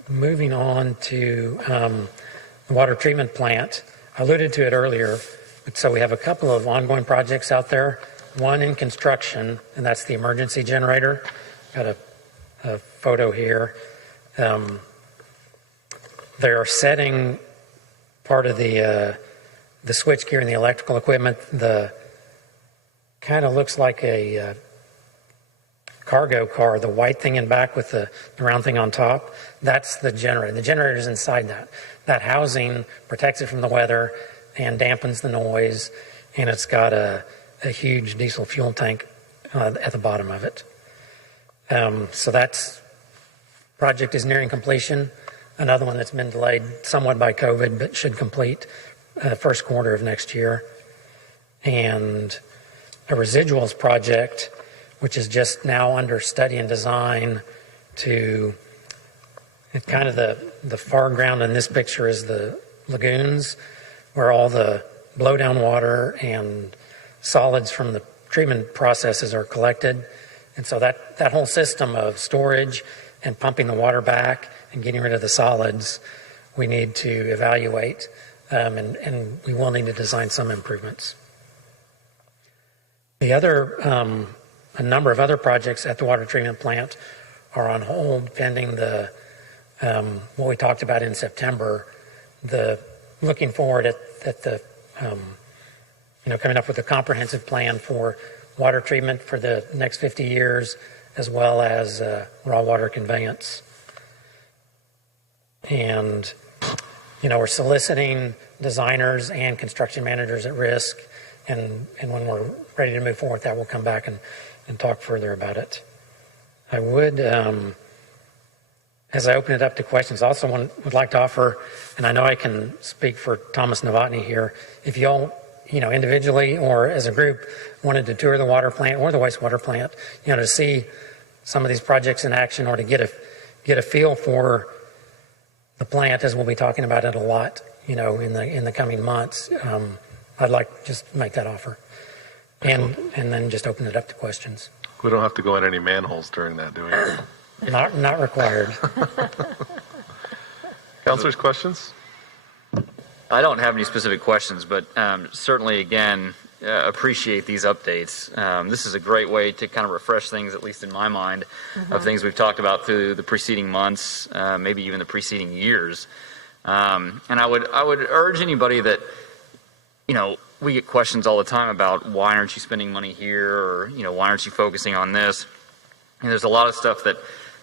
Moving on to the water treatment plant. I alluded to it earlier, but so we have a couple of ongoing projects out there. One in construction, and that's the emergency generator. Got a photo here. They are setting part of the switch gear and the electrical equipment. The kind of looks like a cargo car, the white thing in back with the round thing on top. That's the generator. The generator is inside that. That housing protects it from the weather and dampens the noise, and it's got a huge diesel fuel tank at the bottom of it. So that project is nearing completion. Another one that's been delayed somewhat by COVID, but should complete first quarter of next year. And a residuals project, which is just now under study and design to kind of the foreground in this picture is the lagoons, where all the blowdown water and solids from the treatment processes are collected. And so that whole system of storage and pumping the water back and getting rid of the solids, we need to evaluate, and we will need to design some improvements. The other, a number of other projects at the water treatment plant are on hold pending the what we talked about in September, the looking forward at the coming up with a comprehensive plan for water treatment for the next 50 years, as well as raw water conveyance. And, we're soliciting designers and construction managers at risk. And when we're ready to move forward with that, we'll come back and talk further about it. I would, as I open it up to questions, also would like to offer, and I know I can speak for Thomas Novotny here, if y'all, individually or as a group wanted to tour the water plant or the wastewater plant, to see some of these projects in action or to get a feel for the plant, as we'll be talking about it a lot, in the coming months, I'd like to just make that offer. And then just open it up to questions. We don't have to go in any manholes during that, do we? Not required. Councilors, questions? I don't have any specific questions, but certainly, again, appreciate these updates. This is a great way to kind of refresh things, at least in my mind, of things we've talked about through the preceding months, maybe even the preceding years. And I would urge anybody that, we get questions all the time about why aren't you spending money here, or why aren't you focusing on this? And there's a lot of stuff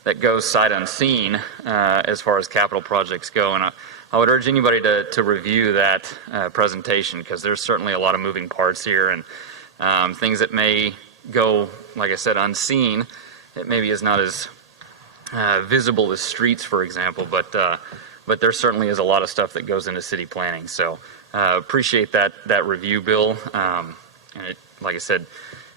that goes sight unseen as far as capital projects go, and I would urge anybody to review that presentation, because there's certainly a lot of moving parts here, and things that may go, like I said, unseen. It maybe is not as visible as streets, for example, but there certainly is a lot of stuff that goes into city planning. So appreciate that review, Bill, and it, like I said,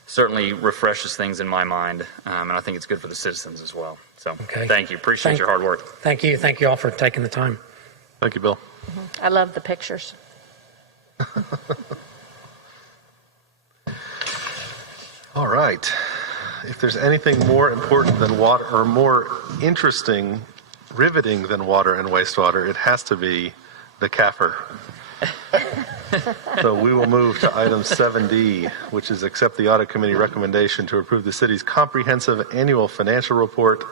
certainly refreshes things in my mind, and I think it's good for the citizens as well. So Thank you. Appreciate your hard work. Thank you. Thank you all for taking the time. Thank you, Bill. I love the pictures. All right. If there's anything more important than water, or more interesting, riveting than water and wastewater, it has to be the CAFR. So we will move to item 7D, which is accept the audit committee recommendation to approve the city's comprehensive annual financial report,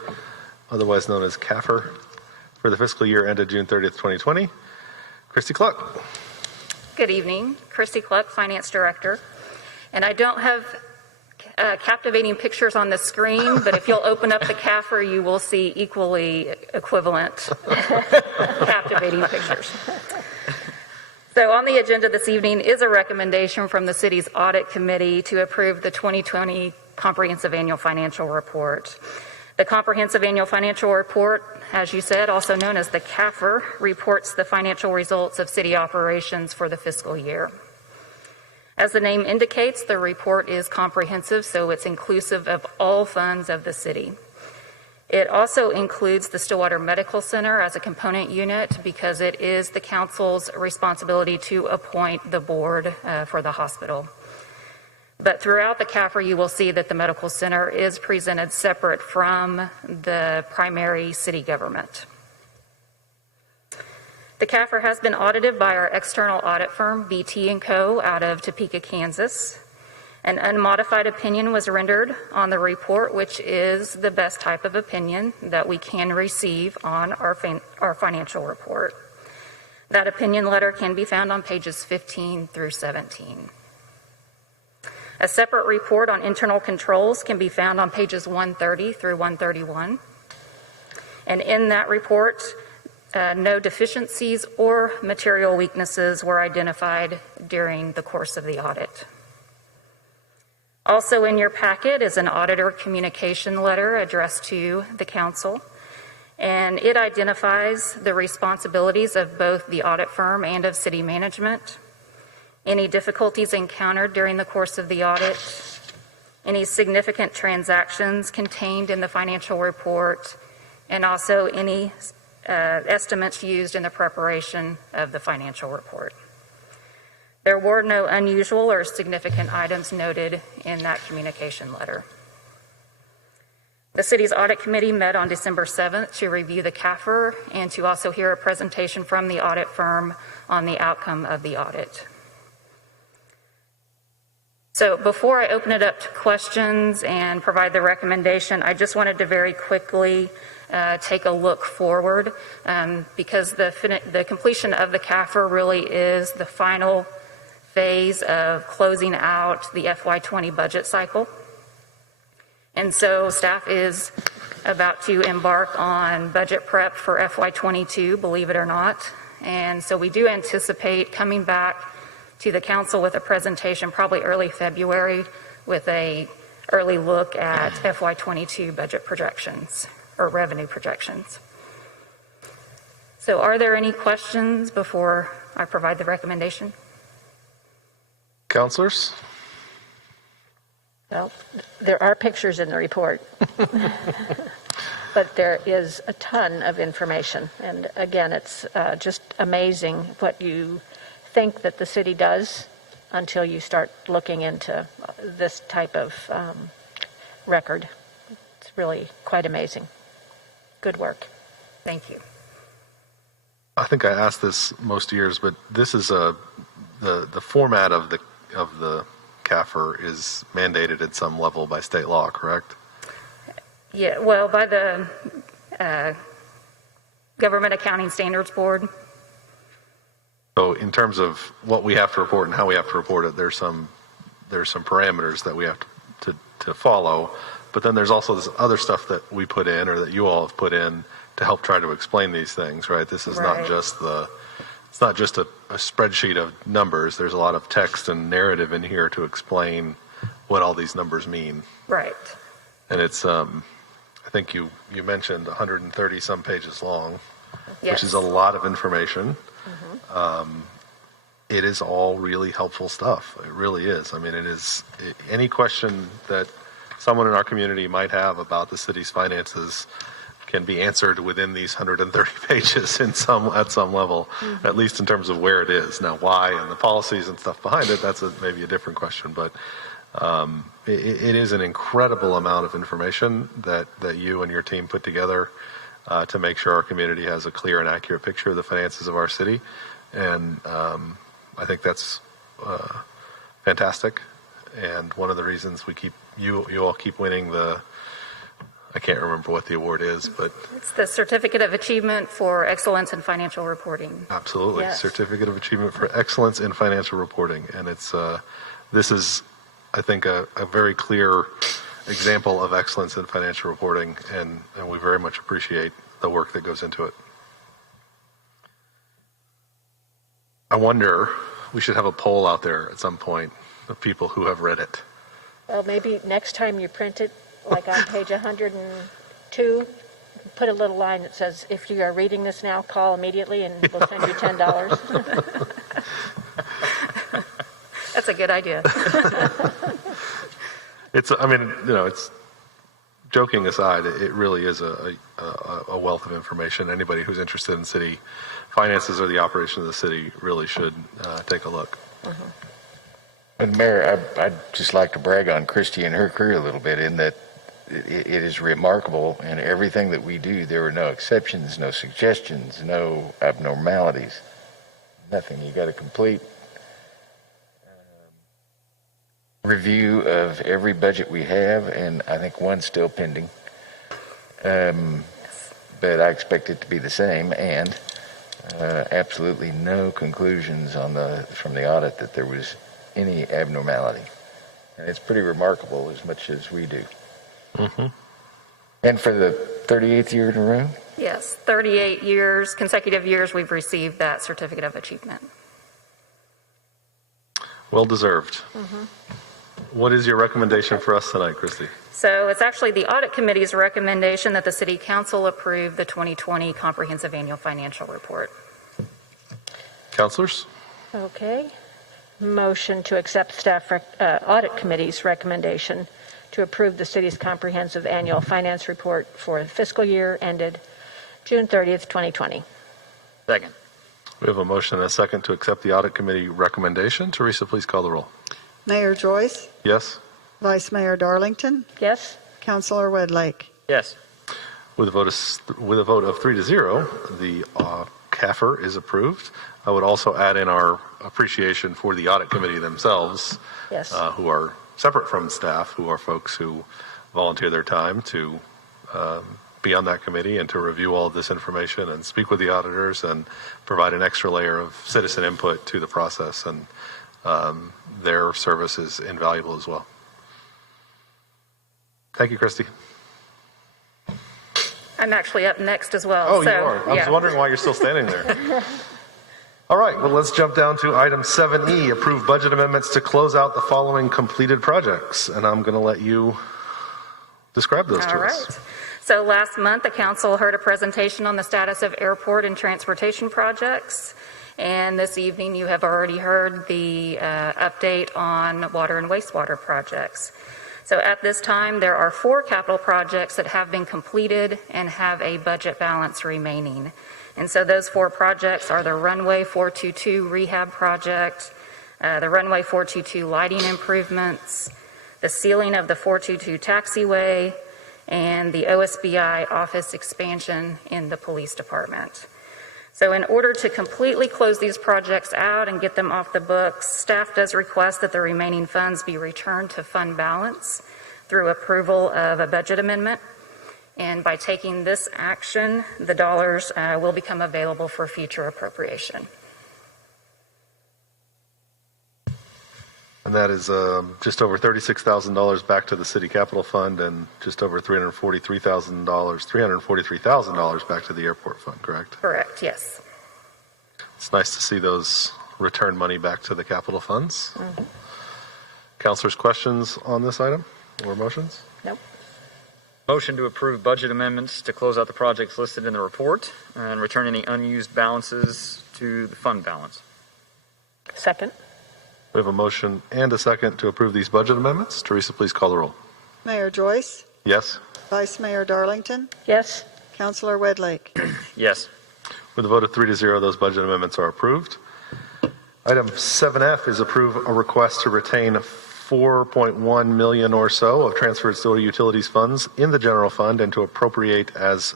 otherwise known as CAFR, for the fiscal year ended June 30th, 2020. Christy Cluck. Good evening. Christy Cluck, Finance Director. And I don't have captivating pictures on the screen, but if you'll open up the CAFR, you will see equally equivalent captivating pictures. So on the agenda this evening is a recommendation from the city's audit committee to approve the 2020 Comprehensive Annual Financial Report. The Comprehensive Annual Financial Report, as you said, also known as the CAFR, reports the financial results of city operations for the fiscal year. As the name indicates, the report is comprehensive, so it's inclusive of all funds of the city. It also includes the Stillwater Medical Center as a component unit, because it is the council's responsibility to appoint the board for the hospital. But throughout the CAFR, you will see that the medical center is presented separate from the primary city government. The CAFR has been audited by our external audit firm, BT & Co., out of Topeka, Kansas. An unmodified opinion was rendered on the report, which is the best type of opinion that we can receive on our financial report. That opinion letter can be found on pages 15 through 17. A separate report on internal controls can be found on pages 130 through 131. And in that report, no deficiencies or material weaknesses were identified during the course of the audit. Also in your packet is an auditor communication letter addressed to the council, and it identifies the responsibilities of both the audit firm and of city management, any difficulties encountered during the course of the audit, any significant transactions contained in the financial report, and also any estimates used in the preparation of the financial report. There were no unusual or significant items noted in that communication letter. The city's audit committee met on December 7th to review the CAFR and to also hear a presentation from the audit firm on the outcome of the audit. So before I open it up to questions and provide the recommendation, I just wanted to very quickly take a look forward, because the completion of the CAFR really is the final phase of closing out the FY20 budget cycle. And so staff is about to embark on budget prep for FY22, believe it or not. And so we do anticipate coming back to the council with a presentation probably early February with a early look at FY22 budget projections or revenue projections. So are there any questions before I provide the recommendation? Counselors? Well, there are pictures in the report, but there is a ton of information. And again, it's just amazing what you think that the city does until you start looking into this type of record. It's really quite amazing. Good work. Thank you. I think I asked this most years, but this is the format of the CAFR is mandated at some level by state law, correct? Yeah, well, by the Government Accounting Standards Board. So in terms of what we have to report and how we have to report it, there's some parameters that we have to follow, but then there's also this other stuff that we put in or that you all have put in to help try to explain these things, right? This is not just it's not just a spreadsheet of numbers. There's a lot of text and narrative in here to explain what all these numbers mean. Right. And it's, I think you mentioned 130 some pages long, which is a lot of information. It is all really helpful stuff. It really is. I mean, any question that someone in our community might have about the city's finances can be answered within these 130 pages at some level, at least in terms of where it is. Now, why and the policies and stuff behind it, that's maybe a different question. But it is an incredible amount of information that you and your team put together to make sure our community has a clear and accurate picture of the finances of our city. And I think that's fantastic. And one of the reasons you all keep winning I can't remember what the award is, but it's the Certificate of Achievement for Excellence in Financial Reporting. Absolutely. Yes. Certificate of Achievement for Excellence in Financial Reporting. And this is, I think, a very clear example of excellence in financial reporting, and we very much appreciate the work that goes into it. I wonder, we should have a poll out there at some point of people who have read it. Well, maybe next time you print it, like on page 102, put a little line that says, if you are reading this now, call immediately and we'll send you $10. That's a good idea. It's joking aside, it really is a wealth of information. Anybody who's interested in city finances or the operation of the city really should take a look. And Mayor, I'd just like to brag on Christy and her crew a little bit in that it is remarkable in everything that we do. There are no exceptions, no suggestions, no abnormalities, nothing. You got a complete review of every budget we have, and I think one's still pending. But I expect it to be the same, and absolutely no conclusions from the audit that there was any abnormality. And it's pretty remarkable as much as we do. And for the 38th year in a row? Yes, 38 consecutive years we've received that Certificate of Achievement. Well deserved. What is your recommendation for us tonight, Christy? So it's actually the Audit Committee's recommendation that the City Council approve the 2020 Comprehensive Annual Financial Report. Councilors? Okay. Motion to accept staff Audit Committee's recommendation to approve the city's comprehensive annual finance report for the fiscal year ended June 30th, 2020. Second. We have a motion and a second to accept the Audit Committee recommendation. Teresa, please call the roll. Mayor Joyce, Yes? Vice Mayor Darlington, Yes? Councilor Wedlake. Yes. With a vote of 3-0, the CAFR is approved. I would also add in our appreciation for the Audit Committee themselves, Yes. who are separate from staff, who are folks who volunteer their time to be on that committee and to review all of this information and speak with the auditors and provide an extra layer of citizen input to the process. And their service is invaluable as well. Thank you, Christy. I'm actually up next as well. Oh, so, you are? I was wondering why you're still standing there. All right, well, let's jump down to item 7E, approve budget amendments to close out the following completed projects. And I'm going to let you describe those to us. All right. So last month, the council heard a presentation on the status of airport and transportation projects. And this evening, you have already heard the update on water and wastewater projects. So at this time, there are 4 capital projects that have been completed and have a budget balance remaining. And so those 4 projects are the Runway 422 rehab project, the Runway 422 lighting improvements, the sealing of the 422 taxiway, and the OSBI office expansion in the police department. So in order to completely close these projects out and get them off the books, staff does request that the remaining funds be returned to fund balance through approval of a budget amendment. And by taking this action, the dollars will become available for future appropriation. And that is just over $36,000 back to the city capital fund and just over $343,000 back to the airport fund, correct? Correct, yes. It's nice to see those return money back to the capital funds. Councilors, questions on this item or motions? Nope. Motion to approve budget amendments to close out the projects listed in the report and return any unused balances to the fund balance. Second. We have a motion and a second to approve these budget amendments. Teresa, please call the roll. Mayor Joyce, Yes? Vice Mayor Darlington, Yes. Councilor Wedlake. Yes. With a vote of 3-0, those budget amendments are approved. Item 7F is approve a request to retain $4.1 million or so of transferred sewer utilities funds in the general fund and to appropriate as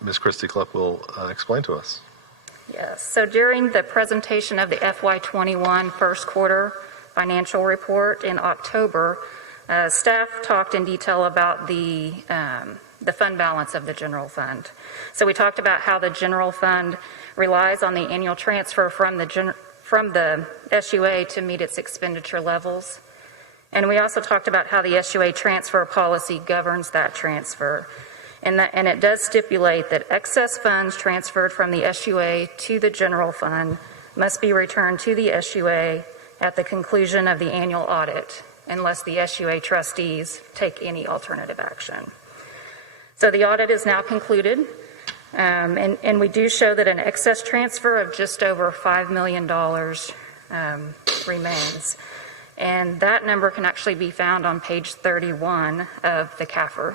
Ms. Christy Cluck will explain to us. Yes, so during the presentation of the FY21 first quarter financial report in October, staff talked in detail about the fund balance of the general fund. So we talked about how the general fund relies on the annual transfer from the SUA to meet its expenditure levels. And we also talked about how the SUA transfer policy governs that transfer. And it does stipulate that excess funds transferred from the SUA to the general fund must be returned to the SUA at the conclusion of the annual audit, unless the SUA trustees take any alternative action. So the audit is now concluded, and we do show that an excess transfer of just over $5 million remains. And that number can actually be found on page 31 of the CAFR.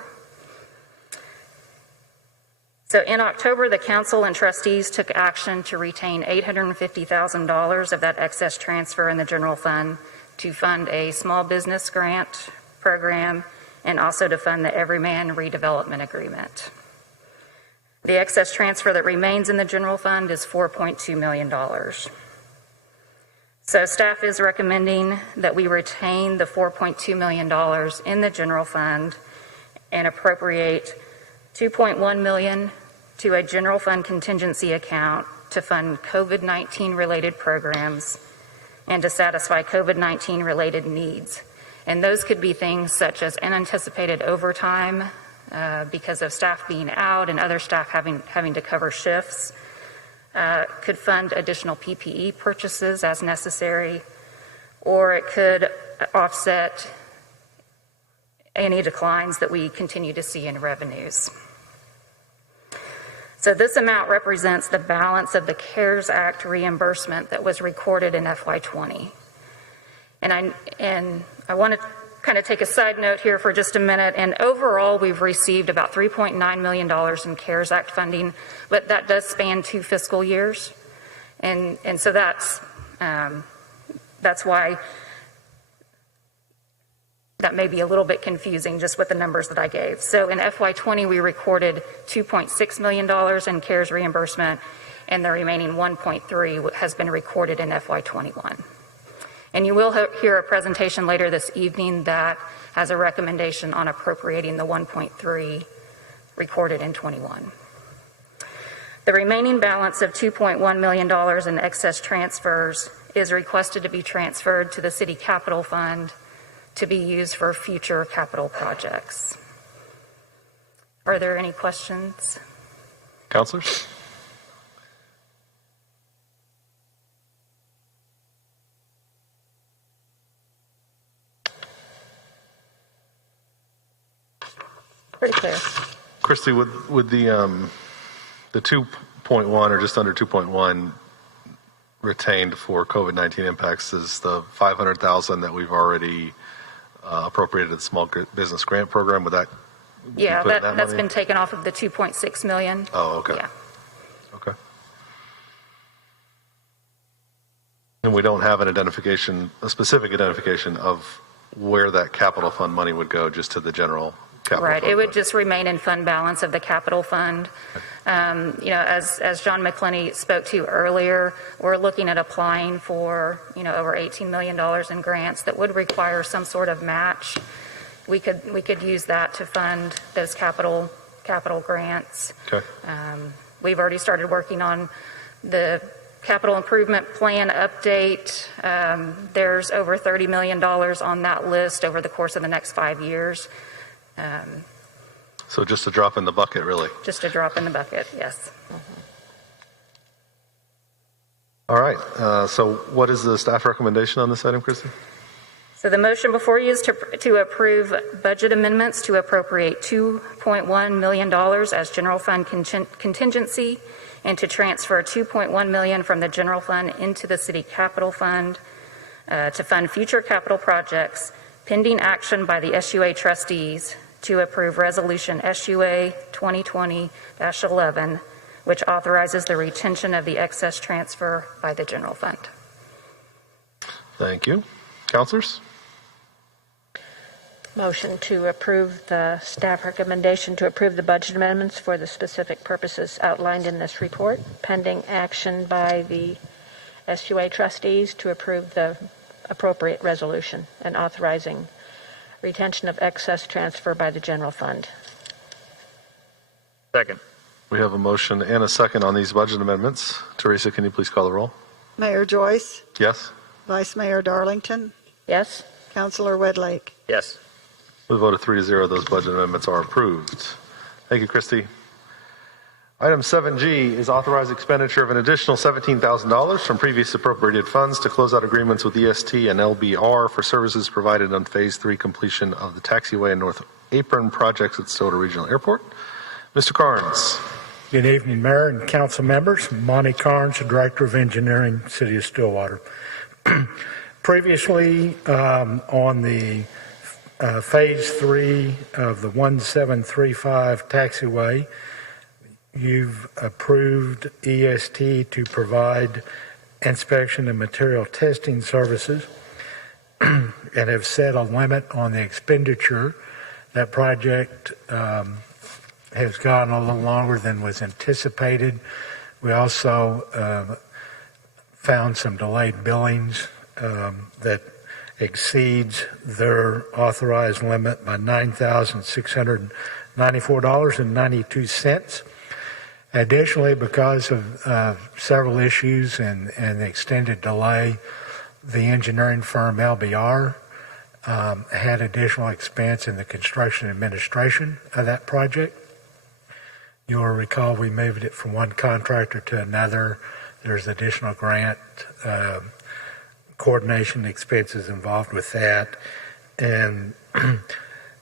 So in October, the council and trustees took action to retain $850,000 of that excess transfer in the general fund to fund a small business grant program and also to fund the Everyman redevelopment agreement. The excess transfer that remains in the general fund is $4.2 million. So staff is recommending that we retain the $4.2 million in the general fund and appropriate $2.1 million to a general fund contingency account to fund COVID-19 related programs and to satisfy COVID-19 related needs. And those could be things such as unanticipated overtime because of staff being out and other staff having to cover shifts. Could fund additional PPE purchases as necessary, or it could offset any declines that we continue to see in revenues. So this amount represents the balance of the CARES Act reimbursement that was recorded in FY20. And I want to kind of take a side note here for just a minute. And overall, we've received about $3.9 million in CARES Act funding, but that does span 2 fiscal years. And so that's why that may be a little bit confusing just with the numbers that I gave. So in FY20, we recorded $2.6 million in CARES reimbursement, and the remaining 1.3 has been recorded in FY21. And you will hear a presentation later this evening that has a recommendation on appropriating the 1.3 recorded in 21. The remaining balance of $2.1 million in excess transfers is requested to be transferred to the City Capital Fund to be used for future capital projects. Are there any questions? Councilors? Pretty clear. Christy, would the 2.1 or just under 2.1 retained for COVID-19 impacts is the $500,000 that we've already appropriated to the small business grant program? Would that Yeah, be put in that's money? been taken off of the 2.6 million. Oh, okay. Yeah. Okay. And we don't have a specific identification of where that capital fund money would go, just to the general capital Right, fund it would fund. just remain in fund balance of the capital fund. As John McClenny spoke to earlier, we're looking at applying for, over $18 million in grants that would require some sort of match. We could use that to fund those capital grants. Okay. We've already started working on the capital improvement plan update. There's over $30 million on that list over the course of the next 5 years. So just a drop in the bucket, really. Just a drop in the bucket, yes. All right. So what is the staff recommendation on this item, Christy? So the motion before you is to approve budget amendments to appropriate $2.1 million as general fund contingency and to transfer $2.1 million from the general fund into the city capital fund to fund future capital projects pending action by the SUA trustees to approve resolution SUA 2020-11, which authorizes the retention of the excess transfer by the general fund. Thank you. Councilors? Motion to approve the staff recommendation to approve the budget amendments for the specific purposes outlined in this report, pending action by the SUA trustees to approve the appropriate resolution and authorizing retention of excess transfer by the general fund. Second. We have a motion and a second on these budget amendments. Teresa, can you please call the roll? Mayor Joyce, Yes? Vice Mayor Darlington, Yes? Councilor Wedlake. Yes. With a vote of 3-0, those budget amendments are approved. Thank you, Christy. Item 7G is authorized expenditure of an additional $17,000 from previous appropriated funds to close out agreements with EST and LBR for services provided on Phase 3 completion of the taxiway and North Apron projects at Stillwater Regional Airport. Mr. Carnes. Good evening, Mayor and council members. Monty Carnes, the Director of Engineering, City of Stillwater. Previously, on the Phase 3 of the 1735 taxiway, you've approved EST to provide inspection and material testing services and have set a limit on the expenditure. That project has gone a little longer than was anticipated. We also found some delayed billings that exceeds their authorized limit by $9,694.92. Additionally, because of several issues and the extended delay, the engineering firm LBR had additional expense in the construction administration of that project. You'll recall we moved it from one contractor to another. There's additional grant coordination expenses involved with that, and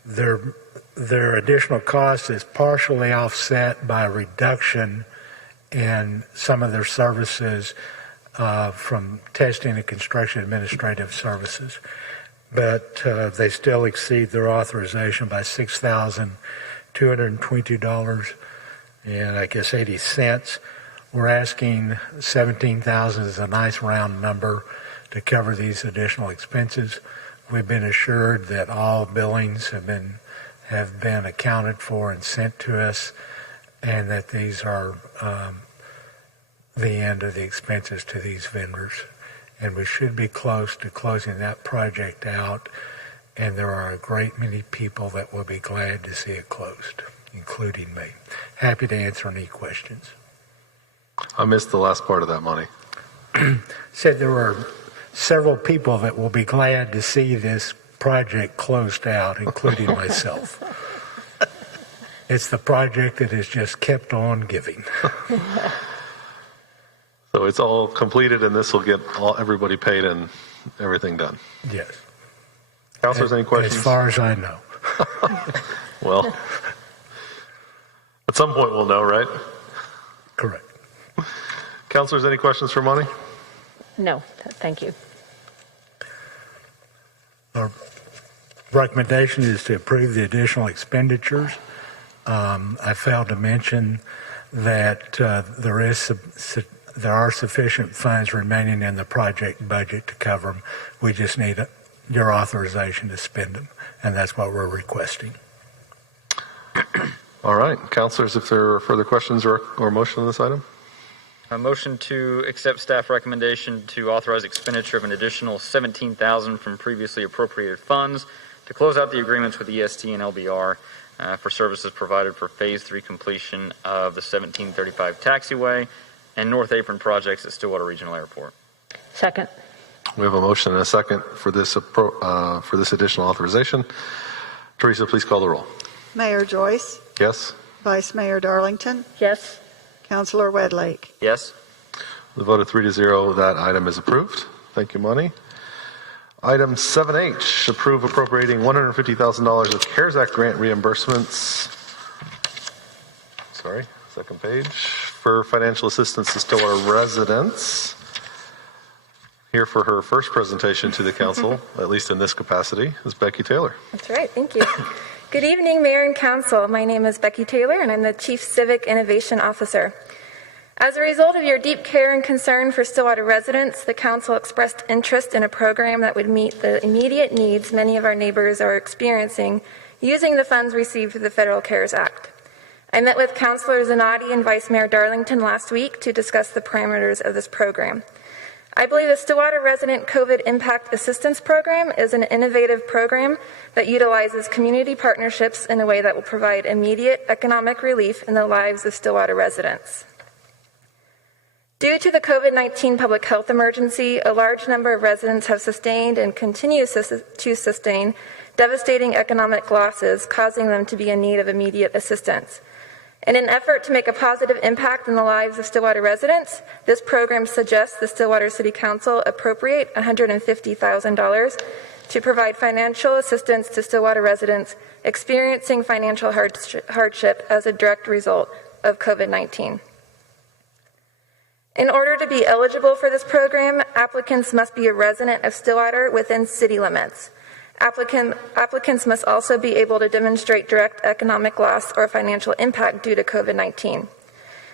their additional cost is partially offset by a reduction in some of their services from testing and construction administrative services. But they still exceed their authorization by $6,222 and I guess 80 cents. We're asking $17,000 is a nice round number to cover these additional expenses. We've been assured that all billings have been accounted for and sent to us, and that these are the end of the expenses to these vendors. And we should be close to closing that project out, and there are a great many people that will be glad to see it closed, including me. Happy to answer any questions. I missed the last part of that, Monty. Said there were several people that will be glad to see this project closed out, including myself. It's the project that has just kept on giving. So it's all completed, and this will get everybody paid and everything done. Yes. Councilors, any questions? As far as I know. Well, at some point we'll know, right? Correct. Councilors, any questions for Monty? No, thank you. Our recommendation is to approve the additional expenditures. I failed to mention that there are sufficient funds remaining in the project budget to cover them. We just need your authorization to spend them, and that's what we're requesting. All right. Councilors, if there are further questions or motion on this item? A motion to accept staff recommendation to authorize expenditure of an additional $17,000 from previously appropriated funds to close out the agreements with EST and LBR for services provided for Phase 3 completion of the 1735 taxiway and North Apron projects at Stillwater Regional Airport. Second. We have a motion and a second for this additional authorization. Teresa, please call the roll. Mayor Joyce, Yes? Vice Mayor Darlington, Yes. Councilor Wedlake. Yes? The vote of 3-0, that item is approved. Thank you, Monty. Item 7H, approve appropriating $150,000 of CARES Act grant reimbursements. Sorry, second page. For financial assistance to Stillwater residents. Here for her first presentation to the council, at least in this capacity, is Becky Taylor. That's right. Thank you. Good evening, Mayor and Council. My name is Becky Taylor, and I'm the Chief Civic Innovation Officer. As a result of your deep care and concern for Stillwater residents, the Council expressed interest in a program that would meet the immediate needs many of our neighbors are experiencing using the funds received through the Federal CARES Act. I met with Councilor Zanotti and Vice Mayor Darlington last week to discuss the parameters of this program. I believe the Stillwater Resident COVID Impact Assistance Program is an innovative program that utilizes community partnerships in a way that will provide immediate economic relief in the lives of Stillwater residents. Due to the COVID-19 public health emergency, a large number of residents have sustained and continue to sustain devastating economic losses, causing them to be in need of immediate assistance. In an effort to make a positive impact in the lives of Stillwater residents, this program suggests the Stillwater City Council appropriate $150,000 to provide financial assistance to Stillwater residents experiencing financial hardship as a direct result of COVID-19. In order to be eligible for this program, applicants must be a resident of Stillwater within city limits. Applicants must also be able to demonstrate direct economic loss or financial impact due to COVID-19.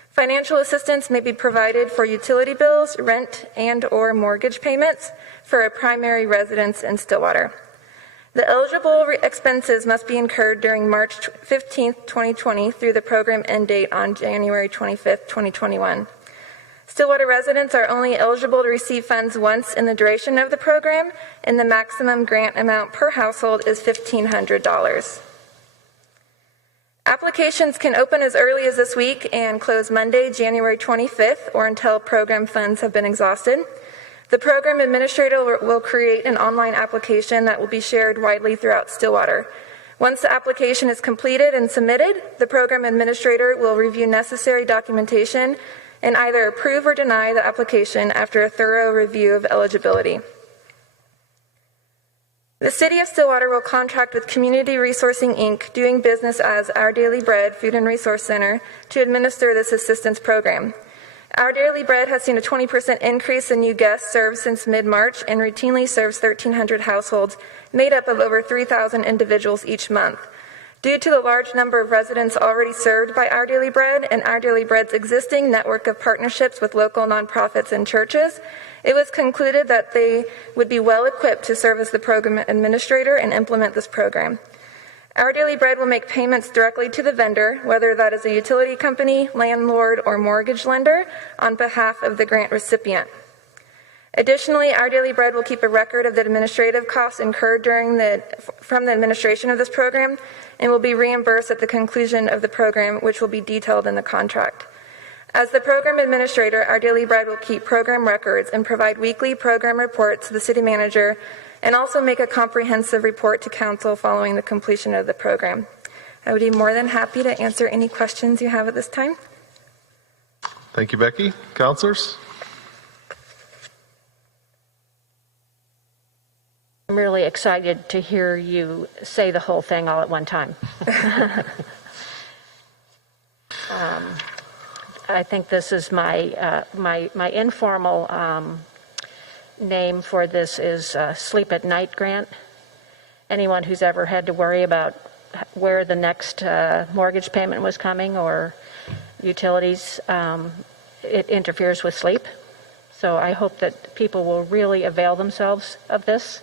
Financial assistance may be provided for utility bills, rent, and/or mortgage payments for a primary residence in Stillwater. The eligible expenses must be incurred during March 15, 2020 through the program end date on January 25, 2021. Stillwater residents are only eligible to receive funds once in the duration of the program, and the maximum grant amount per household is $1,500. Applications can open as early as this week and close Monday, January 25th, or until program funds have been exhausted. The program administrator will create an online application that will be shared widely throughout Stillwater. Once the application is completed and submitted, the program administrator will review necessary documentation and either approve or deny the application after a thorough review of eligibility. The City of Stillwater will contract with Community Resourcing, Inc., doing business as Our Daily Bread Food and Resource Center, to administer this assistance program. Our Daily Bread has seen a 20% increase in new guests served since mid-March and routinely serves 1,300 households made up of over 3,000 individuals each month. Due to the large number of residents already served by Our Daily Bread and Our Daily Bread's existing network of partnerships with local nonprofits and churches, it was concluded that they would be well equipped to serve as the program administrator and implement this program. Our Daily Bread will make payments directly to the vendor, whether that is a utility company, landlord, or mortgage lender, on behalf of the grant recipient. Additionally, Our Daily Bread will keep a record of the administrative costs incurred from the administration of this program and will be reimbursed at the conclusion of the program, which will be detailed in the contract. As the program administrator, Our Daily Bread will keep program records and provide weekly program reports to the city manager and also make a comprehensive report to council following the completion of the program. I would be more than happy to answer any questions you have at this time. Thank you, Becky. Counselors? I'm really excited to hear you say the whole thing all at one time. I think this is my informal name for this is Sleep at Night Grant. Anyone who's ever had to worry about where the next mortgage payment was coming or utilities, it interferes with sleep. So I hope that people will really avail themselves of this.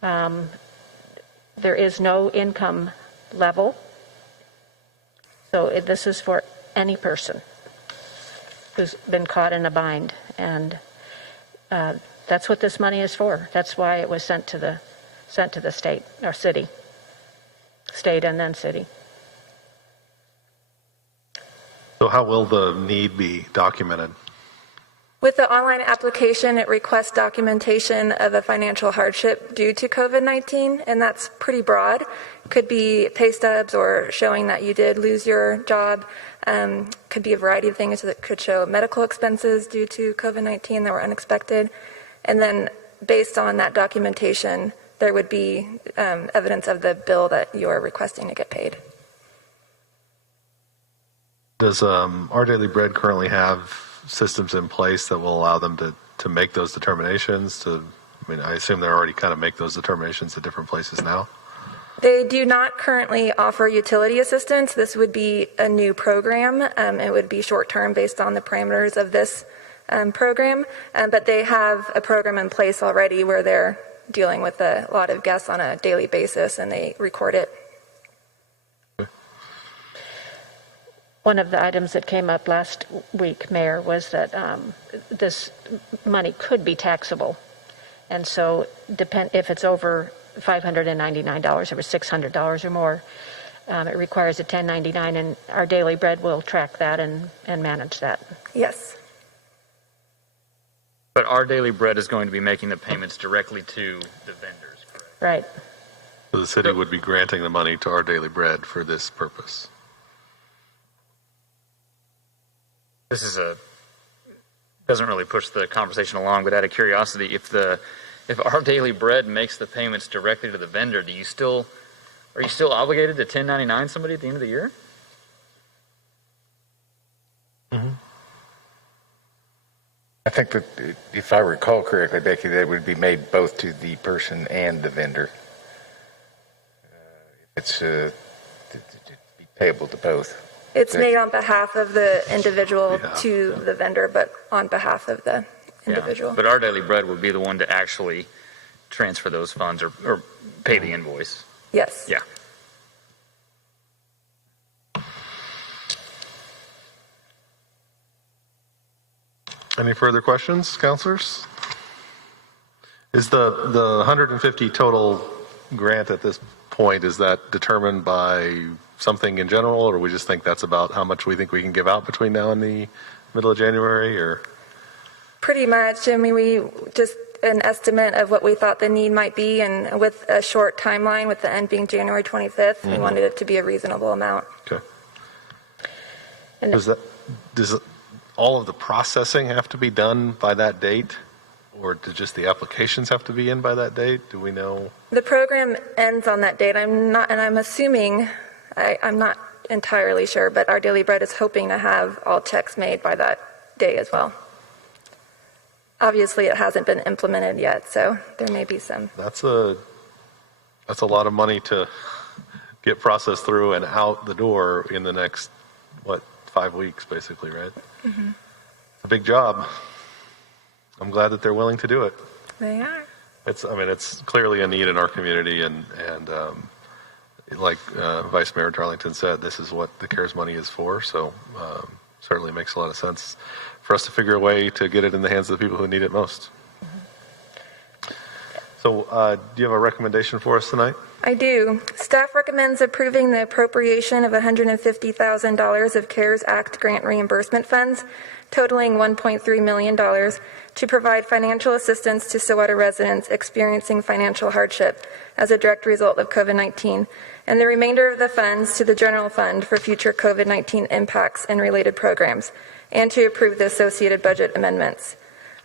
There is no income level. So this is for any person who's been caught in a bind. And that's what this money is for. That's why it was sent to the state or city. State and then city. So how will the need be documented? With the online application, it requests documentation of a financial hardship due to COVID-19, and that's pretty broad. It could be pay stubs or showing that you did lose your job. Could be a variety of things that could show medical expenses due to COVID-19 that were unexpected. And then based on that documentation, there would be evidence of the bill that you are requesting to get paid. Does Our Daily Bread currently have systems in place that will allow them to make those determinations? I assume they already kind of make those determinations at different places now. They do not currently offer utility assistance. This would be a new program. It would be short-term based on the parameters of this program, but they have a program in place already where they're dealing with a lot of guests on a daily basis and they record it. One of the items that came up last week, Mayor, was that this money could be taxable. And so if it's over $599 or $600 or more, it requires a 1099, and Our Daily Bread will track that and manage that. Yes. But Our Daily Bread is going to be making the payments directly to the vendors, correct? Right. So the city would be granting the money to Our Daily Bread for this purpose. This doesn't really push the conversation along, but out of curiosity, if Our Daily Bread makes the payments directly to the vendor, are you still obligated to 1099 somebody at the end of the year? Mm-hmm. I think that if I recall correctly, Becky, that would be made both to the person and the vendor. It's be payable to both. It's made on behalf of the individual to the vendor, but on behalf of the individual. Yeah, but Our Daily Bread would be the one to actually transfer those funds or pay the invoice. Yes. Yeah. Any further questions, counselors? Is the 150 total grant at this point, is that determined by something in general, or we just think that's about how much we think we can give out between now and the middle of January, or? Pretty much. I mean, we just an estimate of what we thought the need might be, and with a short timeline, with the end being January 25th, we wanted it to be a reasonable amount. Okay. Does all of the processing have to be done by that date, or do just the applications have to be in by that date? Do we know? The program ends on that date. I'm assuming, I'm not entirely sure, but Our Daily Bread is hoping to have all checks made by that day as well. Obviously, it hasn't been implemented yet, so there may be some. That's a lot of money to get processed through and out the door in the next, 5 weeks, basically, right? Mm-hmm. It's a big job. I'm glad that they're willing to do it. They are. It's clearly a need in our community, and like Vice Mayor Darlington said, this is what the CARES money is for, so certainly makes a lot of sense for us to figure a way to get it in the hands of the people who need it most. Mm-hmm. So do you have a recommendation for us tonight? I do. Staff recommends approving the appropriation of $150,000 of CARES Act grant reimbursement funds, totaling $1.3 million, to provide financial assistance to Stillwater residents experiencing financial hardship as a direct result of COVID-19, and the remainder of the funds to the general fund for future COVID-19 impacts and related programs, and to approve the associated budget amendments.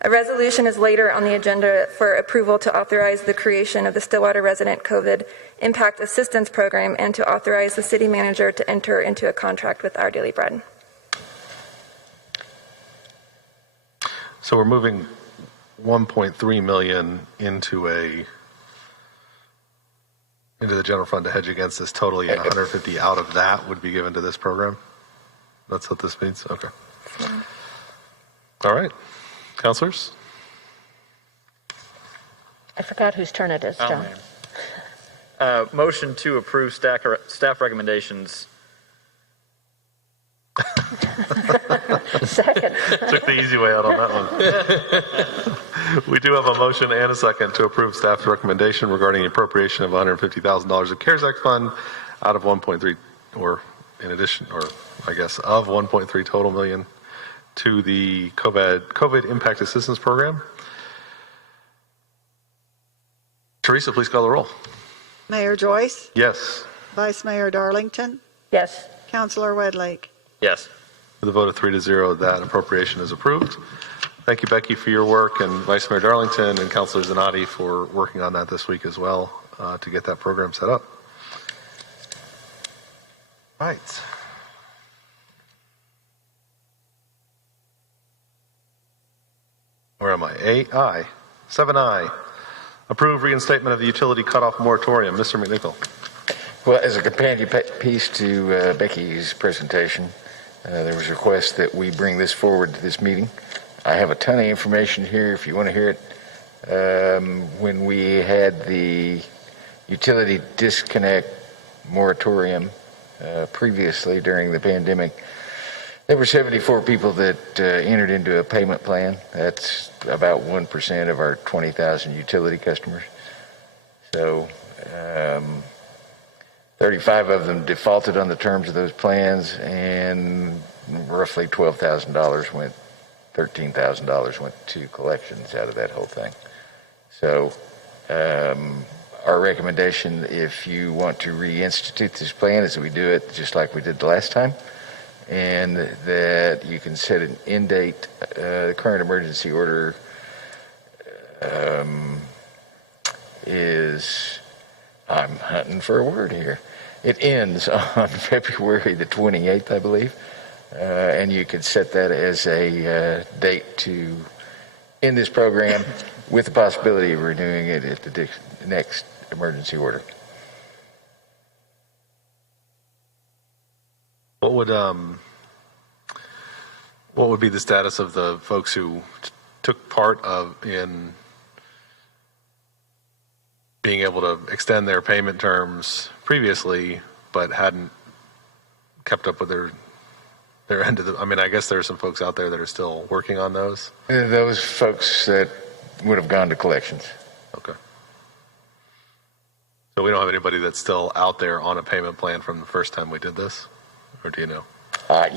A resolution is later on the agenda for approval to authorize the creation of the Stillwater Resident COVID Impact Assistance Program and to authorize the city manager to enter into a contract with Our Daily Bread. So we're moving 1.3 million into the general fund to hedge against this totally, and 150 out of that would be given to this program. That's what this means. Okay. All right, councilors. I forgot whose turn it is, John. Motion to approve staff recommendations. Second. Took the easy way out on that one. We do have a motion and a second to approve staff's recommendation regarding the appropriation of $150,000 of CARES Act fund out of 1.3, or in addition, or I guess of 1.3 total million to the COVID Impact Assistance Program. Teresa, please call the roll. Mayor Joyce, Yes. Vice Mayor Darlington, Yes. Councilor Wedlake. Yes. With a vote of 3-0, that appropriation is approved. Thank you, Becky, for your work, and Vice Mayor Darlington and Councilor Zanotti for working on that this week as well to get that program set up. Right. Where am I? 8I. 7I. Approve reinstatement of the utility cutoff moratorium. Mr. McNichol. Well, as a companion piece to Becky's presentation, there was a request that we bring this forward to this meeting. I have a ton of information here if you want to hear it. When we had the utility disconnect moratorium previously during the pandemic, there were 74 people that entered into a payment plan. That's about 1% of our 20,000 utility customers. So 35 of them defaulted on the terms of those plans, and roughly $12,000 went, $13,000 went to collections out of that whole thing. So our recommendation, if you want to reinstitute this plan, is that we do it just like we did the last time, and that you can set an end date. The current emergency order is, I'm hunting for a word here. It ends on February the 28th, I believe, and you could set that as a date to end this program with the possibility of renewing it at the next emergency order. What would be the status of the folks who took part in being able to extend their payment terms previously, but hadn't kept up with their end of the? I mean, I guess there are some folks out there that are still working on those. Those folks that would have gone to collections. Okay. So we don't have anybody that's still out there on a payment plan from the first time we did this, or do you know?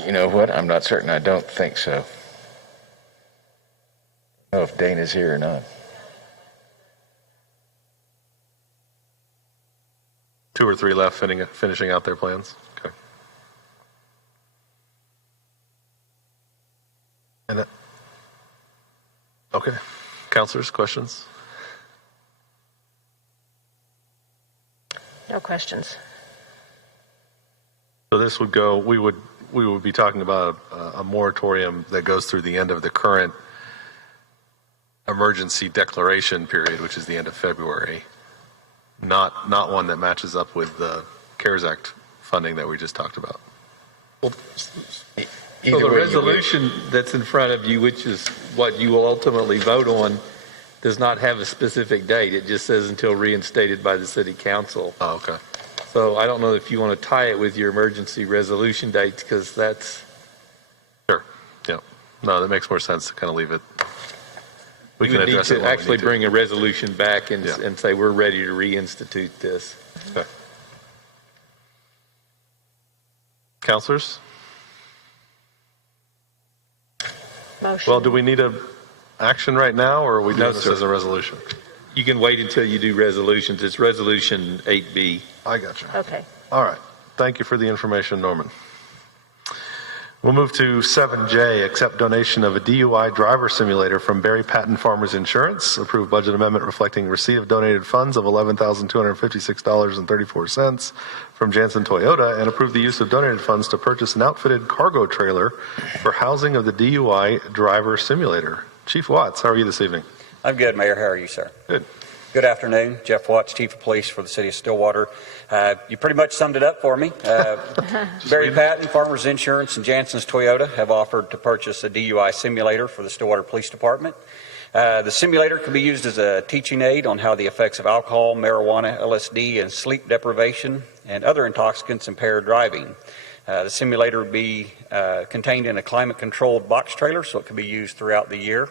You know what? I'm not certain. I don't think so. I don't know if Dana's here or not. 2 or 3 left finishing out their plans. Okay. And okay. Councilors, questions? No questions. So this would go, we would be talking about a moratorium that goes through the end of the current emergency declaration period, which is the end of February. Not one that matches up with the CARES Act funding that we just talked about. Well, so the resolution that's in front of you, which is what you will ultimately vote on, does not have a specific date. It just says until reinstated by the city council. Oh, okay. So I don't know if you want to tie it with your emergency resolution dates, because that's... Sure. Yeah. No, that makes more sense to kind of leave it. We can address need it to actually bring a resolution back and Yeah. and say we're ready to reinstitute this. Okay. Counselors? Motion. Well, do we need a action right now, or are we doing No, this sir. as a resolution? You can wait until you do resolutions. It's resolution 8B. I got you. Okay. All right. Thank you for the information, Norman. We'll move to 7J, accept donation of a DUI driver simulator from Barry Patton Farmers Insurance. Approved budget amendment reflecting receipt of donated funds of $11,256.34 from Janssen Toyota, and approve the use of donated funds to purchase an outfitted cargo trailer for housing of the DUI driver simulator. Chief Watts, how are you this evening? I'm good, Mayor. How are you, sir? Good. Good afternoon. Jeff Watts, Chief of Police for the City of Stillwater. You pretty much summed it up for me. Barry Patton, Farmers Insurance, and Janssen's Toyota have offered to purchase a DUI simulator for the Stillwater Police Department. The simulator can be used as a teaching aid on how the effects of alcohol, marijuana, LSD, and sleep deprivation and other intoxicants impair driving. The simulator would be contained in a climate-controlled box trailer, so it can be used throughout the year.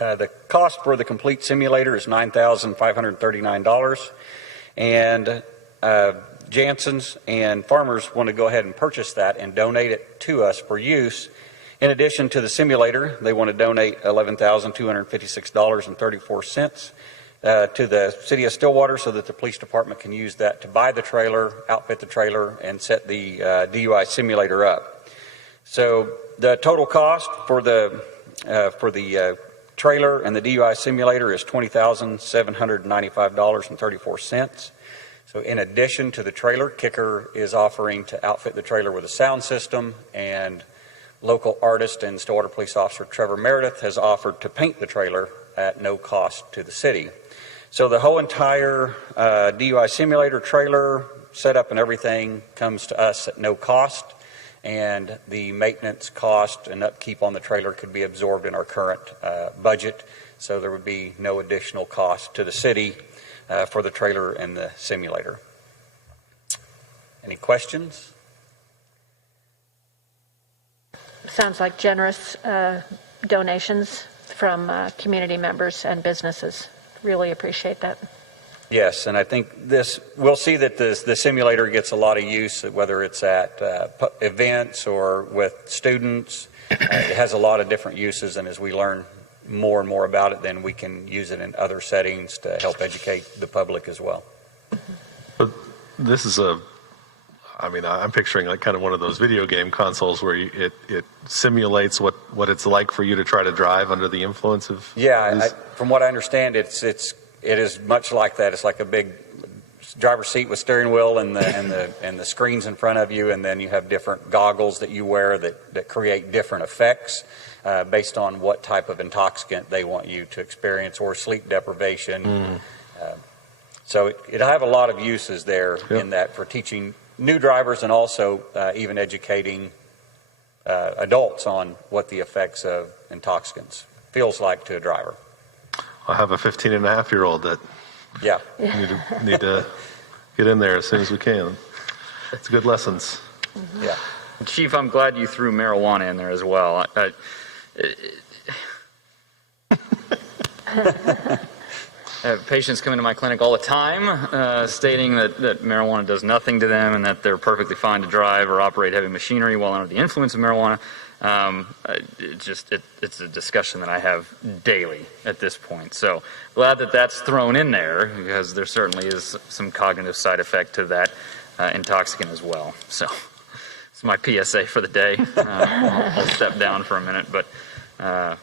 The cost for the complete simulator is $9,539, and Janssen's and Farmers want to go ahead and purchase that and donate it to us for use. In addition to the simulator, they want to donate $11,256.34 to the City of Stillwater so that the police department can use that to buy the trailer, outfit the trailer, and set the DUI simulator up. So the total cost for the trailer and the DUI simulator is $20,795.34. So in addition to the trailer, Kicker is offering to outfit the trailer with a sound system, and local artist and Stillwater Police Officer Trevor Meredith has offered to paint the trailer at no cost to the city. So the whole entire DUI simulator, trailer, setup and everything comes to us at no cost, and the maintenance cost and upkeep on the trailer could be absorbed in our current budget, so there would be no additional cost to the city for the trailer and the simulator. Any questions? Sounds like generous donations from community members and businesses. Really appreciate that. Yes, and I think we'll see that the simulator gets a lot of use, whether it's at events or with students. It has a lot of different uses, and as we learn more and more about it, then we can use it in other settings to help educate the public as well. But this is I'm picturing like kind of one of those video game consoles where it simulates what it's like for you to try to drive under the influence of. Yeah, from what I understand, it is much like that. It's like a big driver's seat with steering wheel and the screens in front of you, and then you have different goggles that you wear that create different effects based on what type of intoxicant they want you to experience or sleep deprivation. So it'll have a lot of uses there in that for teaching new drivers and also even educating adults on what the effects of intoxicants feels like to a driver. I have a 15-and-a-half-year-old that need to get in there as soon as we can. It's good lessons. Yeah. Chief, I'm glad you threw marijuana in there as well. I have patients come into my clinic all the time stating that marijuana does nothing to them and that they're perfectly fine to drive or operate heavy machinery while under the influence of marijuana. It's a discussion that I have daily at this point. So glad that that's thrown in there, because there certainly is some cognitive side effect to that intoxicant as well. So it's my PSA for the day. I'll step down for a minute, but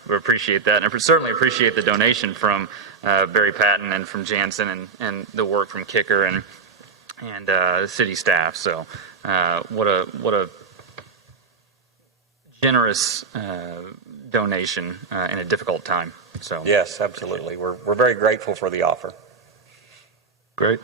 we appreciate that. And I certainly appreciate the donation from Barry Patton and from Janssen and the work from Kicker and city staff. So what a generous donation in a difficult time. So yes, absolutely. We're very grateful for the offer. Great.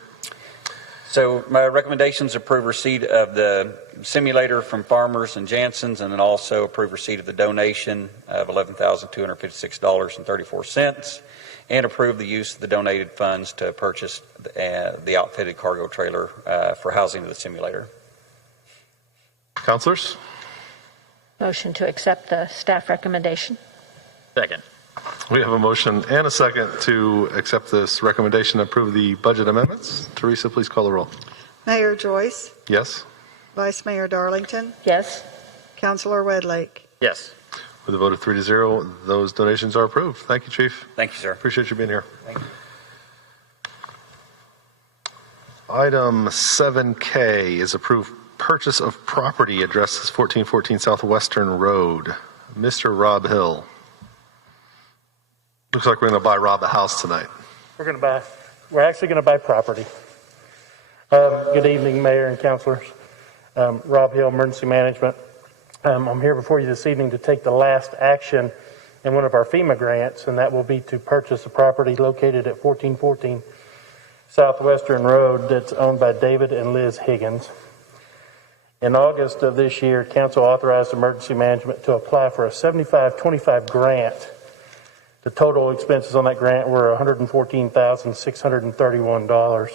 So my recommendations: approve receipt of the simulator from Farmers and Janssen's, and then also approve receipt of the donation of $11,256.34, and approve the use of the donated funds to purchase the outfitted cargo trailer for housing of the simulator. Counselors? Motion to accept the staff recommendation. Second. We have a motion and a second to accept this recommendation and approve the budget amendments. Teresa, please call the roll. Mayor Joyce, Yes? Vice Mayor Darlington, Yes? Councilor Wedlake. Yes. With a vote of 3-0, those donations are approved. Thank you, Chief. Thank you, sir. Appreciate you being here. Thank you. Item 7K is approved purchase of property address is 1414 Southwestern Road. Mr. Rob Hill. Looks like we're going to buy Rob a house tonight. We're actually going to buy property. Good evening, Mayor and Councilors. Rob Hill, Emergency Management. I'm here before you this evening to take the last action in one of our FEMA grants, and that will be to purchase a property located at 1414 Southwestern Road that's owned by David and Liz Higgins. In August of this year, Council authorized Emergency Management to apply for a 75-25 grant. The total expenses on that grant were $114,631.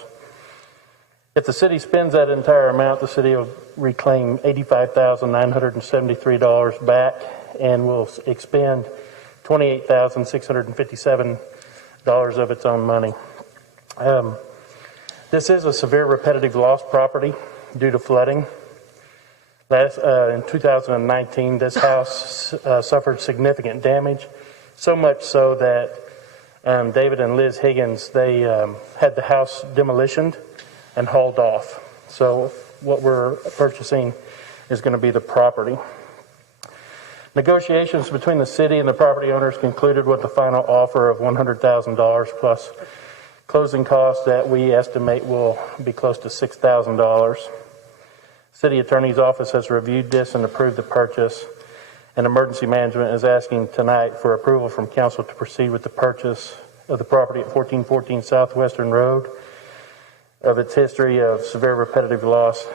If the city spends that entire amount, the city will reclaim $85,973 back and will expend $28,657 of its own money. This is a severe repetitive loss property due to flooding. In 2019, this house suffered significant damage, so much so that David and Liz Higgins, they had the house demolished and hauled off. So what we're purchasing is going to be the property. Negotiations between the city and the property owners concluded with the final offer of $100,000 plus closing costs that we estimate will be close to $6,000. City Attorney's Office has reviewed this and approved the purchase, and Emergency Management is asking tonight for approval from Council to proceed with the purchase of the property at 1414 Southwestern Road of its history of severe repetitive loss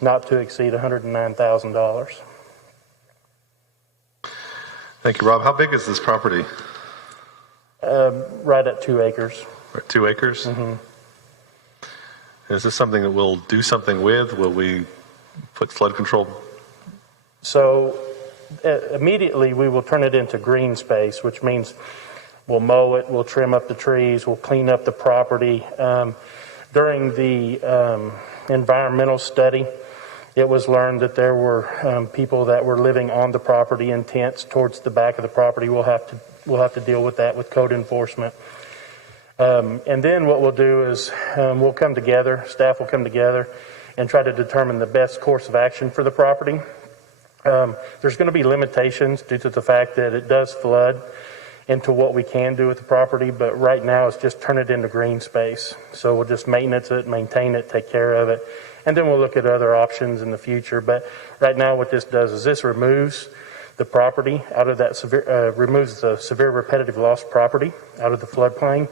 not to exceed $109,000. Thank you, Rob. How big is this property? Right at 2 acres. Right, 2 acres? Mm-hmm. Is this something that we'll do something with? Will we put flood control? So immediately we will turn it into green space, which means we'll mow it, we'll trim up the trees, we'll clean up the property. During the environmental study, it was learned that there were people that were living on the property in tents towards the back of the property. We'll have to deal with that with code enforcement. And then what we'll do is we'll come together, staff will come together and try to determine the best course of action for the property. There's going to be limitations due to the fact that it does flood into what we can do with the property, but right now it's just turn it into green space. So we'll just maintenance it, maintain it, take care of it, and then we'll look at other options in the future. But right now what this does is this removes the property out of that removes the severe repetitive loss property out of the floodplain,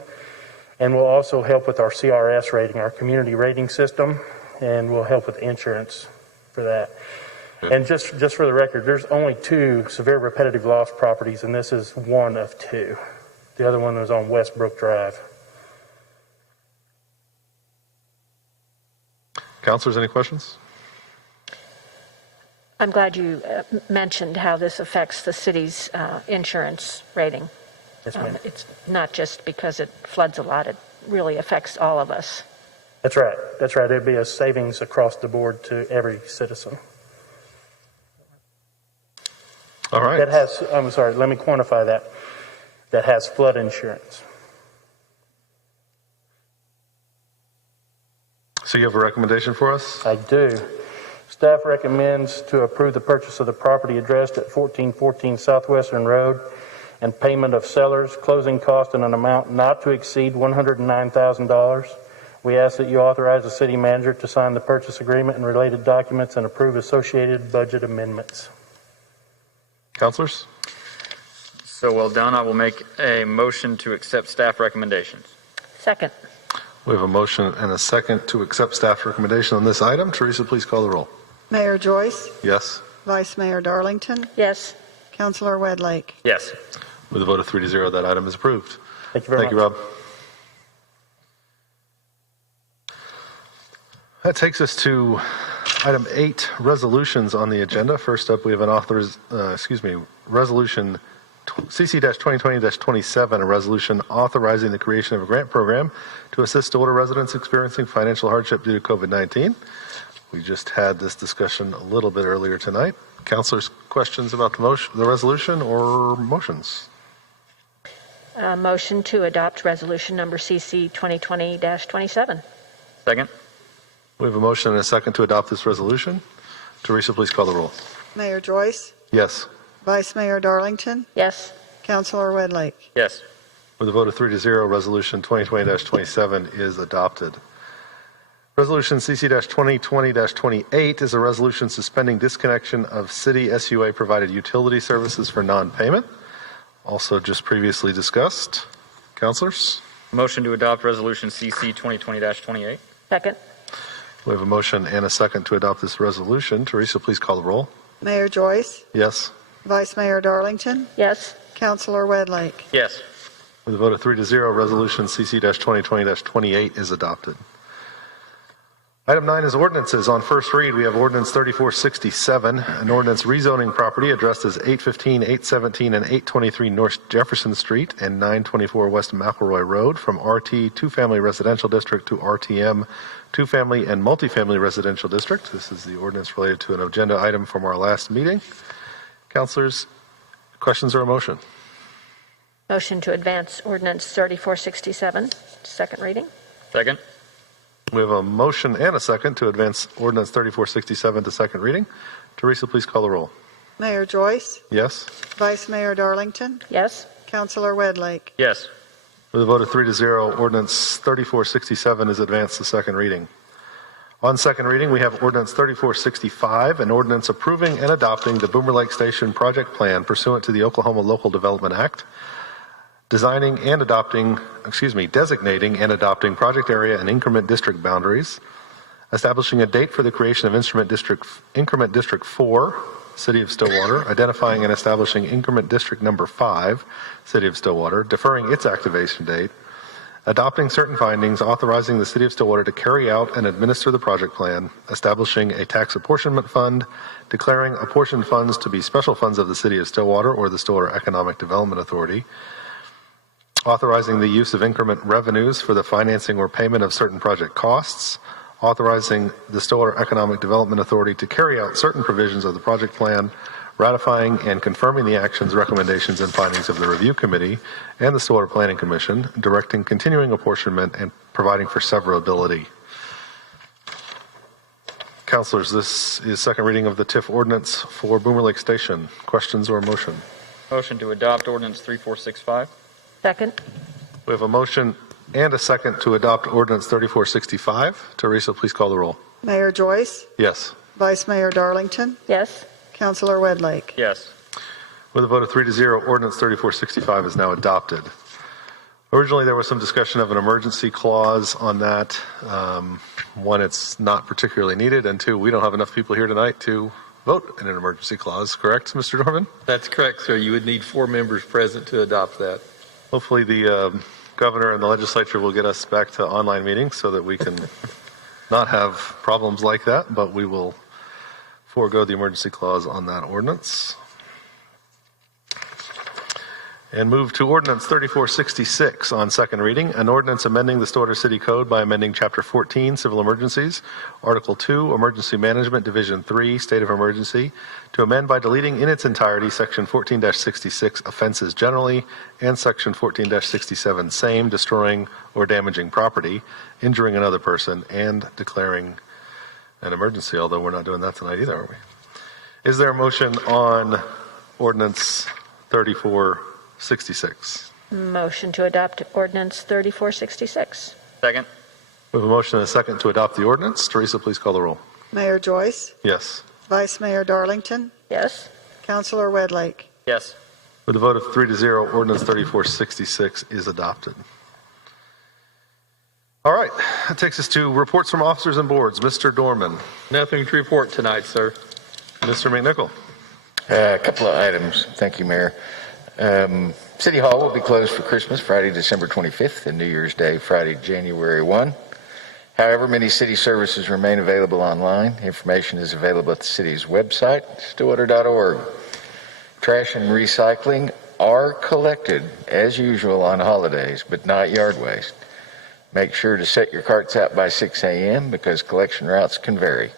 and will also help with our CRS rating, our community rating system, and will help with insurance for that. And just for the record, there's only 2 severe repetitive loss properties, and this is one of 2. The other one was on Westbrook Drive. Councilors, any questions? I'm glad you mentioned how this affects the city's insurance rating. Yes, ma'am. It's not just because it floods a lot, it really affects all of us. That's right. That's right. There'd be a savings across the board to every citizen. All right. That has, I'm sorry, let me quantify that. That has flood insurance. So you have a recommendation for us? I do. Staff recommends to approve the purchase of the property addressed at 1414 Southwestern Road and payment of seller's closing cost in an amount not to exceed $109,000. We ask that you authorize the city manager to sign the purchase agreement and related documents and approve associated budget amendments. Councilors? So well done. I will make a motion to accept staff recommendations. Second. We have a motion and a second to accept staff recommendation on this item. Teresa, please call the roll. Mayor Joyce, Yes. Vice Mayor Darlington, Yes. Councilor Wedlake. Yes. With a vote of 3-0, that item is approved. Thank you very much. Thank you, Rob. That takes us to item 8, resolutions on the agenda. First up, we have an resolution CC-2020-27, a resolution authorizing the creation of a grant program to assist Stillwater residents experiencing financial hardship due to COVID-19. We just had this discussion a little bit earlier tonight. Councilors, questions about the resolution or motions? Motion to adopt resolution number CC 2020-27. Second. We have a motion and a second to adopt this resolution. Teresa, please call the roll. Mayor Joyce, Yes. Vice Mayor Darlington, Yes. Councilor Wedlake. Yes. With a vote of 3-0, resolution 2020-27 is adopted. Resolution CC-2020-28 is a resolution suspending disconnection of city SUA provided utility services for non-payment. Also just previously discussed. Councilors? Motion to adopt resolution CC 2020-28. Second. We have a motion and a second to adopt this resolution. Teresa, please call the roll. Mayor Joyce, Yes. Vice Mayor Darlington, Yes. Councilor Wedlake. Yes. With a vote of 3-0, resolution CC-2020-28 is adopted. Item 9 is ordinances. On first read, we have ordinance 3467, an ordinance rezoning property addressed as 815, 817, and 823 North Jefferson Street and 924 West McElroy Road from RT two-family residential district to RTM two-family and multifamily residential district. This is the ordinance related to an agenda item from our last meeting. Councilors, questions or a motion? Motion to advance ordinance 3467, second reading. Second. We have a motion and a second to advance ordinance 3467 to second reading. Teresa, please call the roll. Mayor Joyce, Yes. Vice Mayor Darlington, Yes. Councilor Wedlake. Yes. With a vote of 3-0, ordinance 3467 is advanced to second reading. On second reading, we have ordinance 3465, an ordinance approving and adopting the Boomer Lake Station project plan pursuant to the Oklahoma Local Development Act, designating and adopting project area and increment district boundaries, establishing a date for the creation of increment district 4, City of Stillwater, identifying and establishing increment district number 5, City of Stillwater, deferring its activation date, adopting certain findings, authorizing the City of Stillwater to carry out and administer the project plan, establishing a tax apportionment fund, declaring apportioned funds to be special funds of the City of Stillwater or the Stillwater Economic Development Authority, authorizing the use of increment revenues for the financing or payment of certain project costs, authorizing the Stillwater Economic Development Authority to carry out certain provisions of the project plan, ratifying and confirming the actions, recommendations, and findings of the Review Committee and the Stillwater Planning Commission, directing continuing apportionment, and providing for severability. Councilors, this is second reading of the TIF ordinance for Boomer Lake Station. Questions or motion? Motion to adopt ordinance 3465. Second. We have a motion and a second to adopt ordinance 3465. Teresa, please call the roll. Mayor Joyce, Yes. Vice Mayor Darlington, Yes. Councilor Wedlake. Yes. With a vote of 3-0, ordinance 3465 is now adopted. Originally, there was some discussion of an emergency clause on that. One, it's not particularly needed, and two, we don't have enough people here tonight to vote in an emergency clause, correct, Mr. Dorman? That's correct, sir. You would need 4 members present to adopt that. Hopefully the governor and the legislature will get us back to online meetings so that we can not have problems like that, but we will forego the emergency clause on that ordinance. And move to ordinance 3466 on second reading, an ordinance amending the Stillwater City Code by amending Chapter 14, Civil Emergencies, Article 2, Emergency Management, Division 3, State of Emergency, to amend by deleting in its entirety Section 14-66, Offenses Generally, and Section 14-67, Same, Destroying or Damaging Property, Injuring another person, and declaring an emergency, although we're not doing that tonight either, are we? Is there a motion on ordinance 3466? Motion to adopt ordinance 3466. Second. We have a motion and a second to adopt the ordinance. Teresa, please call the roll. Mayor Joyce, Yes. Vice Mayor Darlington, Yes. Councilor Wedlake. Yes. With a vote of 3-0, ordinance 3466 is adopted. All right, that takes us to reports from officers and boards. Mr. Dorman. Nothing to report tonight, sir. Mr. McNichol. A couple of items. Thank you, Mayor. City Hall will be closed for Christmas Friday, December 25th, and New Year's Day, Friday, January 1. However, many city services remain available online. Information is available at the city's website, stillwater.org. Trash and recycling are collected as usual on holidays, but not yard waste. Make sure to set your carts out by 6 a.m. because collection routes can vary.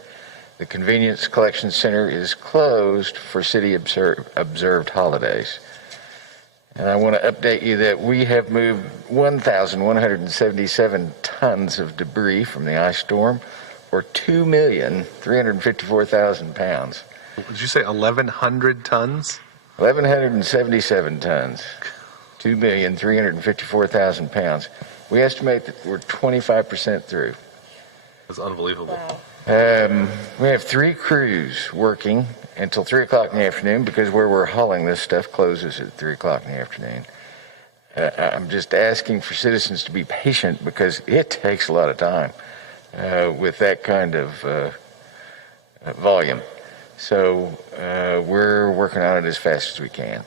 The Convenience Collection Center is closed for city observed holidays. And I want to update you that we have moved 1,177 tons of debris from the ice storm, or 2,354,000 pounds. Did you say 1,100 tons? 1,177 tons, 2,354,000 pounds. We estimate that we're 25% through. That's unbelievable. We have 3 crews working until 3 o'clock in the afternoon because where we're hauling this stuff closes at 3 o'clock in the afternoon. I'm just asking for citizens to be patient because it takes a lot of time with that kind of volume. So we're working on it as fast as we can.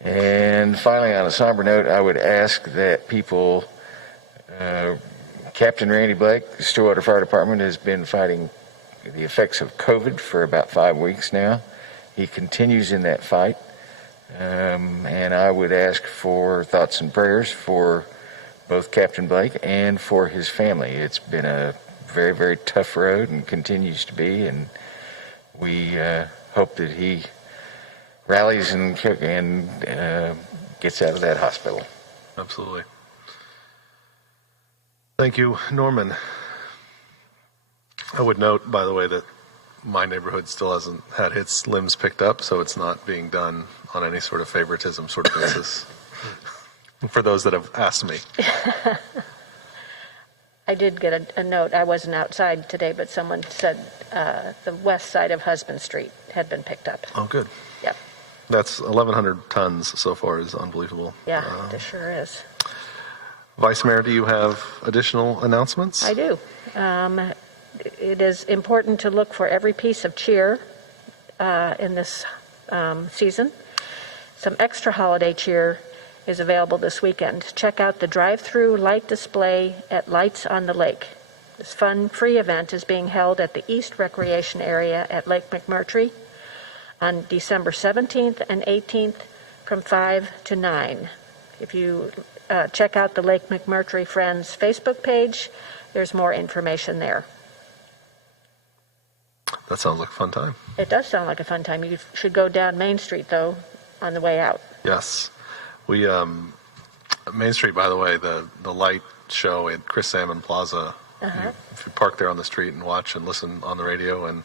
And finally, on a somber note, I would ask that people, Captain Randy Blake, the Stillwater Fire Department, has been fighting the effects of COVID for about 5 weeks now. He continues in that fight. And I would ask for thoughts and prayers for both Captain Blake and for his family. It's been a very, very tough road and continues to be, and we hope that he rallies and gets out of that hospital. Absolutely. Thank you, Norman. I would note, by the way, that my neighborhood still hasn't had its limbs picked up, so it's not being done on any sort of favoritism sort of basis. For those that have asked me. I did get a note. I wasn't outside today, but someone said the west side of Husband Street had been picked up. Oh, good. Yep. That's 1,100 tons so far is unbelievable. Yeah, it sure is. Vice Mayor, do you have additional announcements? I do. It is important to look for every piece of cheer in this season. Some extra holiday cheer is available this weekend. Check out the drive-through light display at Lights on the Lake. This fun, free event is being held at the East Recreation Area at Lake McMurtry on December 17th and 18th from 5 to 9. If you check out the Lake McMurtry Friends Facebook page, there's more information there. That sounds like a fun time. It does sound like a fun time. You should go down Main Street, though, on the way out. Yes. We, Main Street, by the way, the light show at Chris Salmon Plaza, if you park there on the street and watch and listen on the radio, and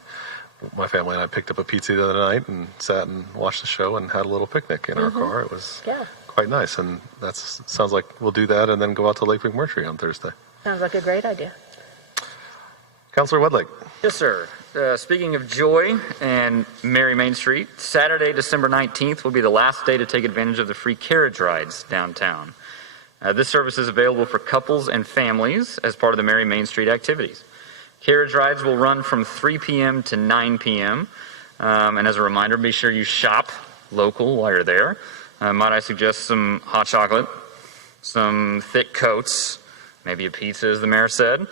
my family and I picked up a pizza the other night and sat and watched the show and had a little picnic in our car. It was quite nice, and that sounds like we'll do that and then go out to Lake McMurtry on Thursday. Sounds like a great idea. Councilor Wedlake. Yes, sir. Speaking of joy and Merry Main Street, Saturday, December 19th will be the last day to take advantage of the free carriage rides downtown. This service is available for couples and families as part of the Merry Main Street activities. Carriage rides will run from 3 p.m. to 9 p.m. And as a reminder, be sure you shop local while you're there. Might I suggest some hot chocolate, some thick coats, maybe a pizza, as the mayor said.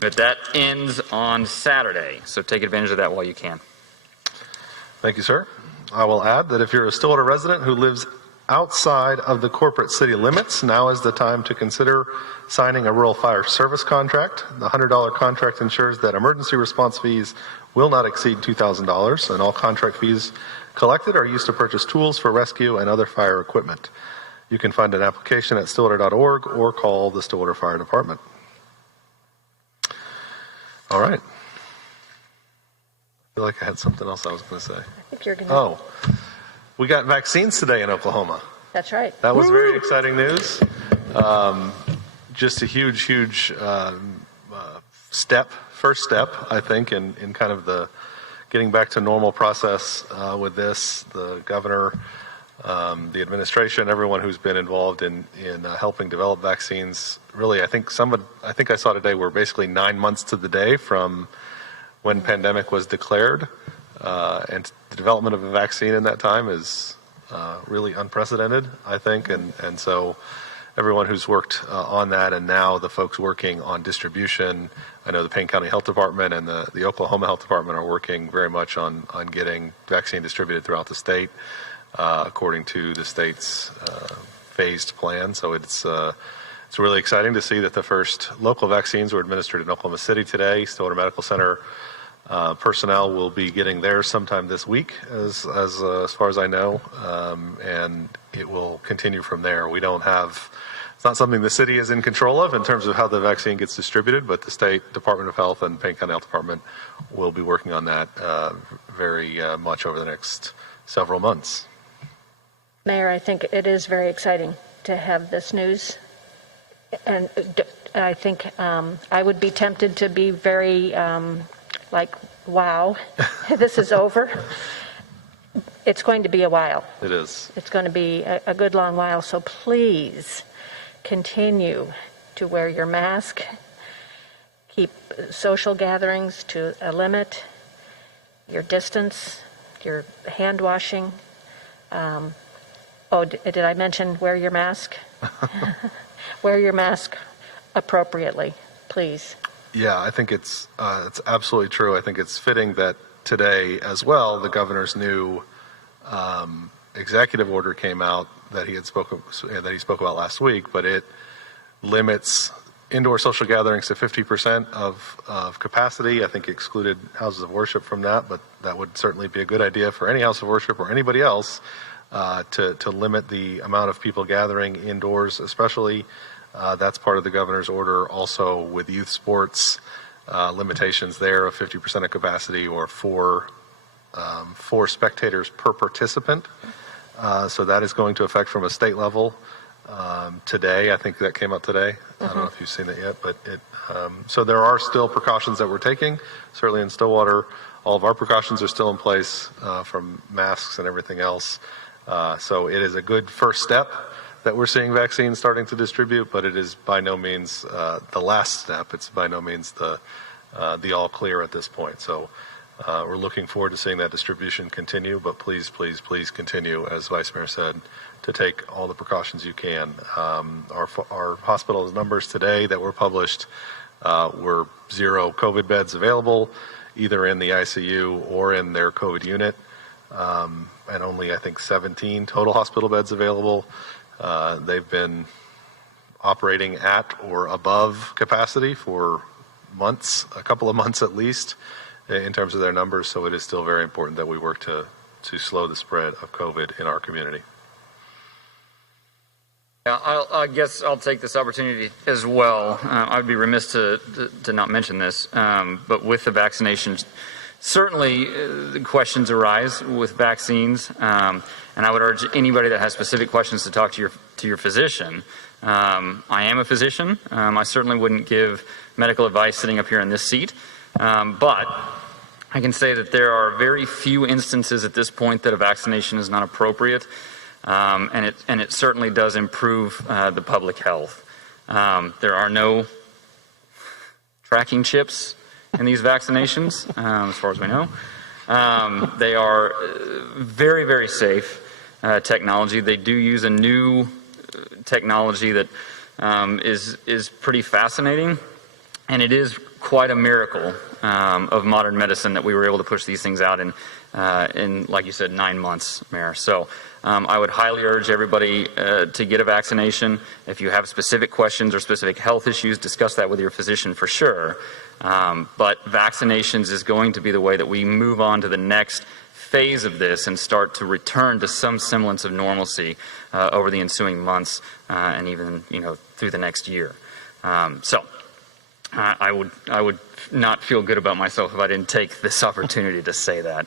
But that ends on Saturday, so take advantage of that while you can. Thank you, sir. I will add that if you're a Stillwater resident who lives outside of the corporate city limits, now is the time to consider signing a rural fire service contract. The $100 contract ensures that emergency response fees will not exceed $2,000, and all contract fees collected are used to purchase tools for rescue and other fire equipment. You can find an application at stillwater.org or call the Stillwater Fire Department. All right. I feel like I had something else I was going to say. I think you're going to. Oh, we got vaccines today in Oklahoma. That's right. That was very exciting news. Just a huge, huge first step, I think, in kind of the getting back to normal process with this. The governor, the administration, everyone who's been involved in helping develop vaccines. Really, I think I saw today we're basically 9 months to the day from when pandemic was declared, and the development of a vaccine in that time is really unprecedented, I think, and so everyone who's worked on that, and now the folks working on distribution. I know the Payne County Health Department and the Oklahoma Health Department are working very much on getting vaccine distributed throughout the state. according to the state's phased plan. So it's really exciting to see that the first local vaccines were administered in Oklahoma City today. Stillwater Medical Center personnel will be getting theirs sometime this week, as far as I know, and it will continue from there. We don't have, it's not something the city is in control of in terms of how the vaccine gets distributed, but the State Department of Health and Payne County Health Department will be working on that very much over the next several months. Mayor, I think it is very exciting to have this news. And I think I would be tempted to be very like, wow, this is over. It's going to be a while. It is. It's going to be a good long while. So please continue to wear your mask. Keep social gatherings to a limit. Your distance, your hand washing. Did I mention wear your mask? Wear your mask appropriately, please. Yeah, I think it's absolutely true. I think it's fitting that today as well, the governor's new executive order came out that he spoke about last week, but it limits indoor social gatherings to 50% of capacity. I think excluded houses of worship from that, but that would certainly be a good idea for any house of worship or anybody else to limit the amount of people gathering indoors, especially. That's part of the governor's order. Also with youth sports, limitations there of 50% of capacity or four spectators per participant. So that is going to affect from a state level today. I think that came out today. I don't know if you've seen it yet, but so there are still precautions that we're taking. Certainly in Stillwater, all of our precautions are still in place from masks and everything else. So it is a good first step that we're seeing vaccines starting to distribute, but it is by no means the last step. It's by no means the all clear at this point. So we're looking forward to seeing that distribution continue, but please, please, please continue, as Vice Mayor said, to take all the precautions you can. Our hospital numbers today that were published were 0 COVID beds available, either in the ICU or in their COVID unit, and only, I think, 17 total hospital beds available. They've been operating at or above capacity for months, a couple of months at least, in terms of their numbers. So it is still very important that we work to slow the spread of COVID in our community. Yeah, I guess I'll take this opportunity as well. I'd be remiss to not mention this, but with the vaccinations, certainly the questions arise with vaccines, and I would urge anybody that has specific questions to talk to your physician. I am a physician. I certainly wouldn't give medical advice sitting up here in this seat, but I can say that there are very few instances at this point that a vaccination is not appropriate, and it certainly does improve the public health. There are no tracking chips in these vaccinations, as far as we know. They are very, very safe technology. They do use a new technology that is pretty fascinating, and it is quite a miracle of modern medicine that we were able to push these things out in like you said, 9 months, Mayor. So I would highly urge everybody to get a vaccination. If you have specific questions or specific health issues, discuss that with your physician for sure. But vaccinations is going to be the way that we move on to the next phase of this and start to return to some semblance of normalcy over the ensuing months and even through the next year. So I would not feel good about myself if I didn't take this opportunity to say that.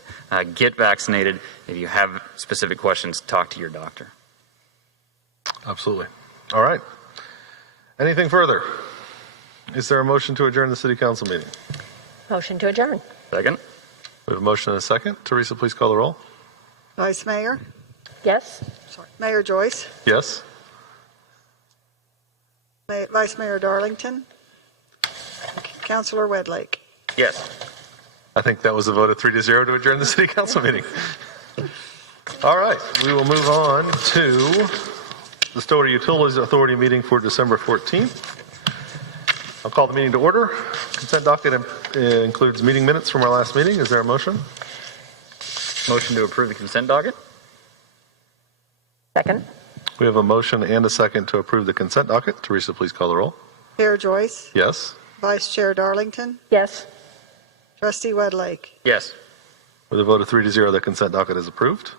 Get vaccinated. If you have specific questions, talk to your doctor. Absolutely. All right. Anything further? Is there a motion to adjourn the City Council meeting? Motion to adjourn. Second. We have a motion and a second. Teresa, please call the roll. Vice Mayor? Yes. Sorry. Mayor Joyce? Yes. Vice Mayor Darlington? Councilor Wedlake? Yes. I think that was a vote of 3-0 to adjourn the City Council meeting. All right. We will move on to the Stillwater Utilities Authority meeting for December 14th. I'll call the meeting to order. Consent docket includes meeting minutes from our last meeting. Is there a motion? Motion to approve the consent docket. Second. We have a motion and a second to approve the consent docket. Teresa, please call the roll. Chair Joyce, Yes. Vice Chair Darlington, Yes. Trustee Wedlake. Yes. With a vote of 3-0, the consent docket is approved.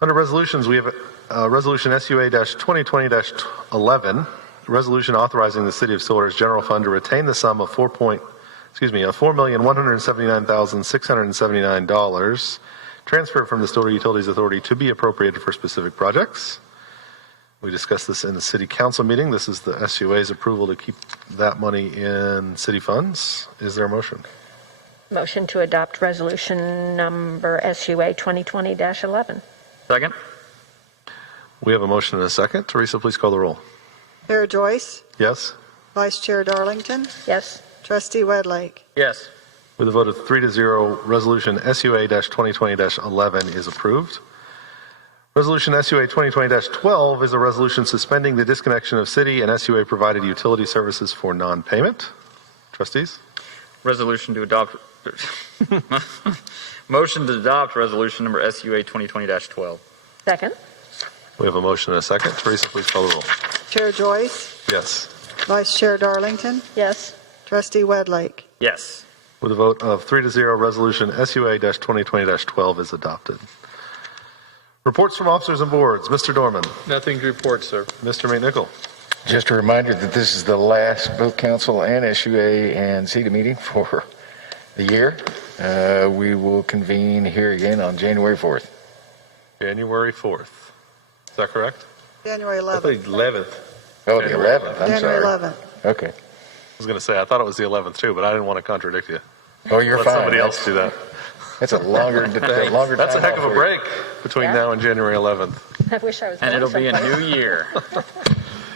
Under resolutions, we have Resolution SUA-2020-11, resolution authorizing the City of Stillwater's general fund to retain the sum of $4,179,679 transferred from the Stillwater Utilities Authority to be appropriated for specific projects. We discussed this in the City Council meeting. This is the SUA's approval to keep that money in city funds. Is there a motion? Motion to adopt resolution number SUA 2020-11. Second. We have a motion and a second. Teresa, please call the roll. Chair Joyce, Yes. Vice Chair Darlington, Yes. Trustee Wedlake. Yes. With a vote of 3-0, resolution SUA-2020-11 is approved. Resolution SUA 2020-12 is a resolution suspending the disconnection of city and SUA provided utility services for non-payment. Trustees? Resolution to adopt. Motion to adopt resolution number SUA 2020-12. Second. We have a motion and a second. Teresa, please call the roll. Chair Joyce, Yes. Vice Chair Darlington, Yes. Trustee Wedlake. Yes. With a vote of 3-0, resolution SUA-2020-12 is adopted. Reports from officers and boards. Mr. Dorman. Nothing to report, sir. Mr. McNichol. Just a reminder that this is the last both council and SUA and CETA meeting for the year. We will convene here again on January 4th. January 4th. Is that correct? January I 11th. think 11th. Oh, the 11th. I'm January sorry. 11th. Okay. I was going to say, I thought it was the 11th too, but I didn't want to contradict you. Oh, you're Let fine. somebody else do that. That's a longer That's a time heck of off a for you. break between Yeah. now and January 11th. I wish I was And going it'll be a someplace. new year.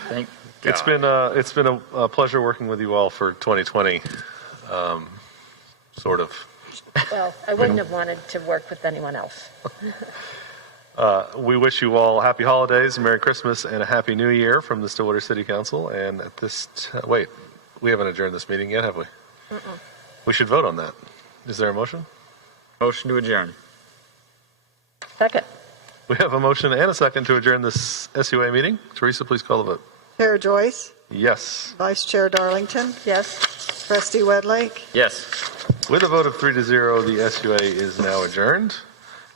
Thank God. It's been a pleasure working with you all for 2020. Sort of. Well, I wouldn't have wanted to work with anyone else. We wish you all happy holidays, Merry Christmas, and a Happy New Year from the Stillwater City Council. And at this, wait, we haven't adjourned this meeting yet, have we? Mm-mm. We should vote on that. Is there a motion? Motion to adjourn. Second. We have a motion and a second to adjourn this SUA meeting. Teresa, please call the vote. Chair Joyce, Yes. Vice Chair Darlington, Yes. Trustee Wedlake. Yes. With a vote of 3-0, the SUA is now adjourned.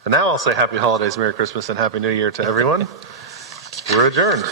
And now I'll say happy holidays, Merry Christmas, and Happy New Year to everyone. We're adjourned.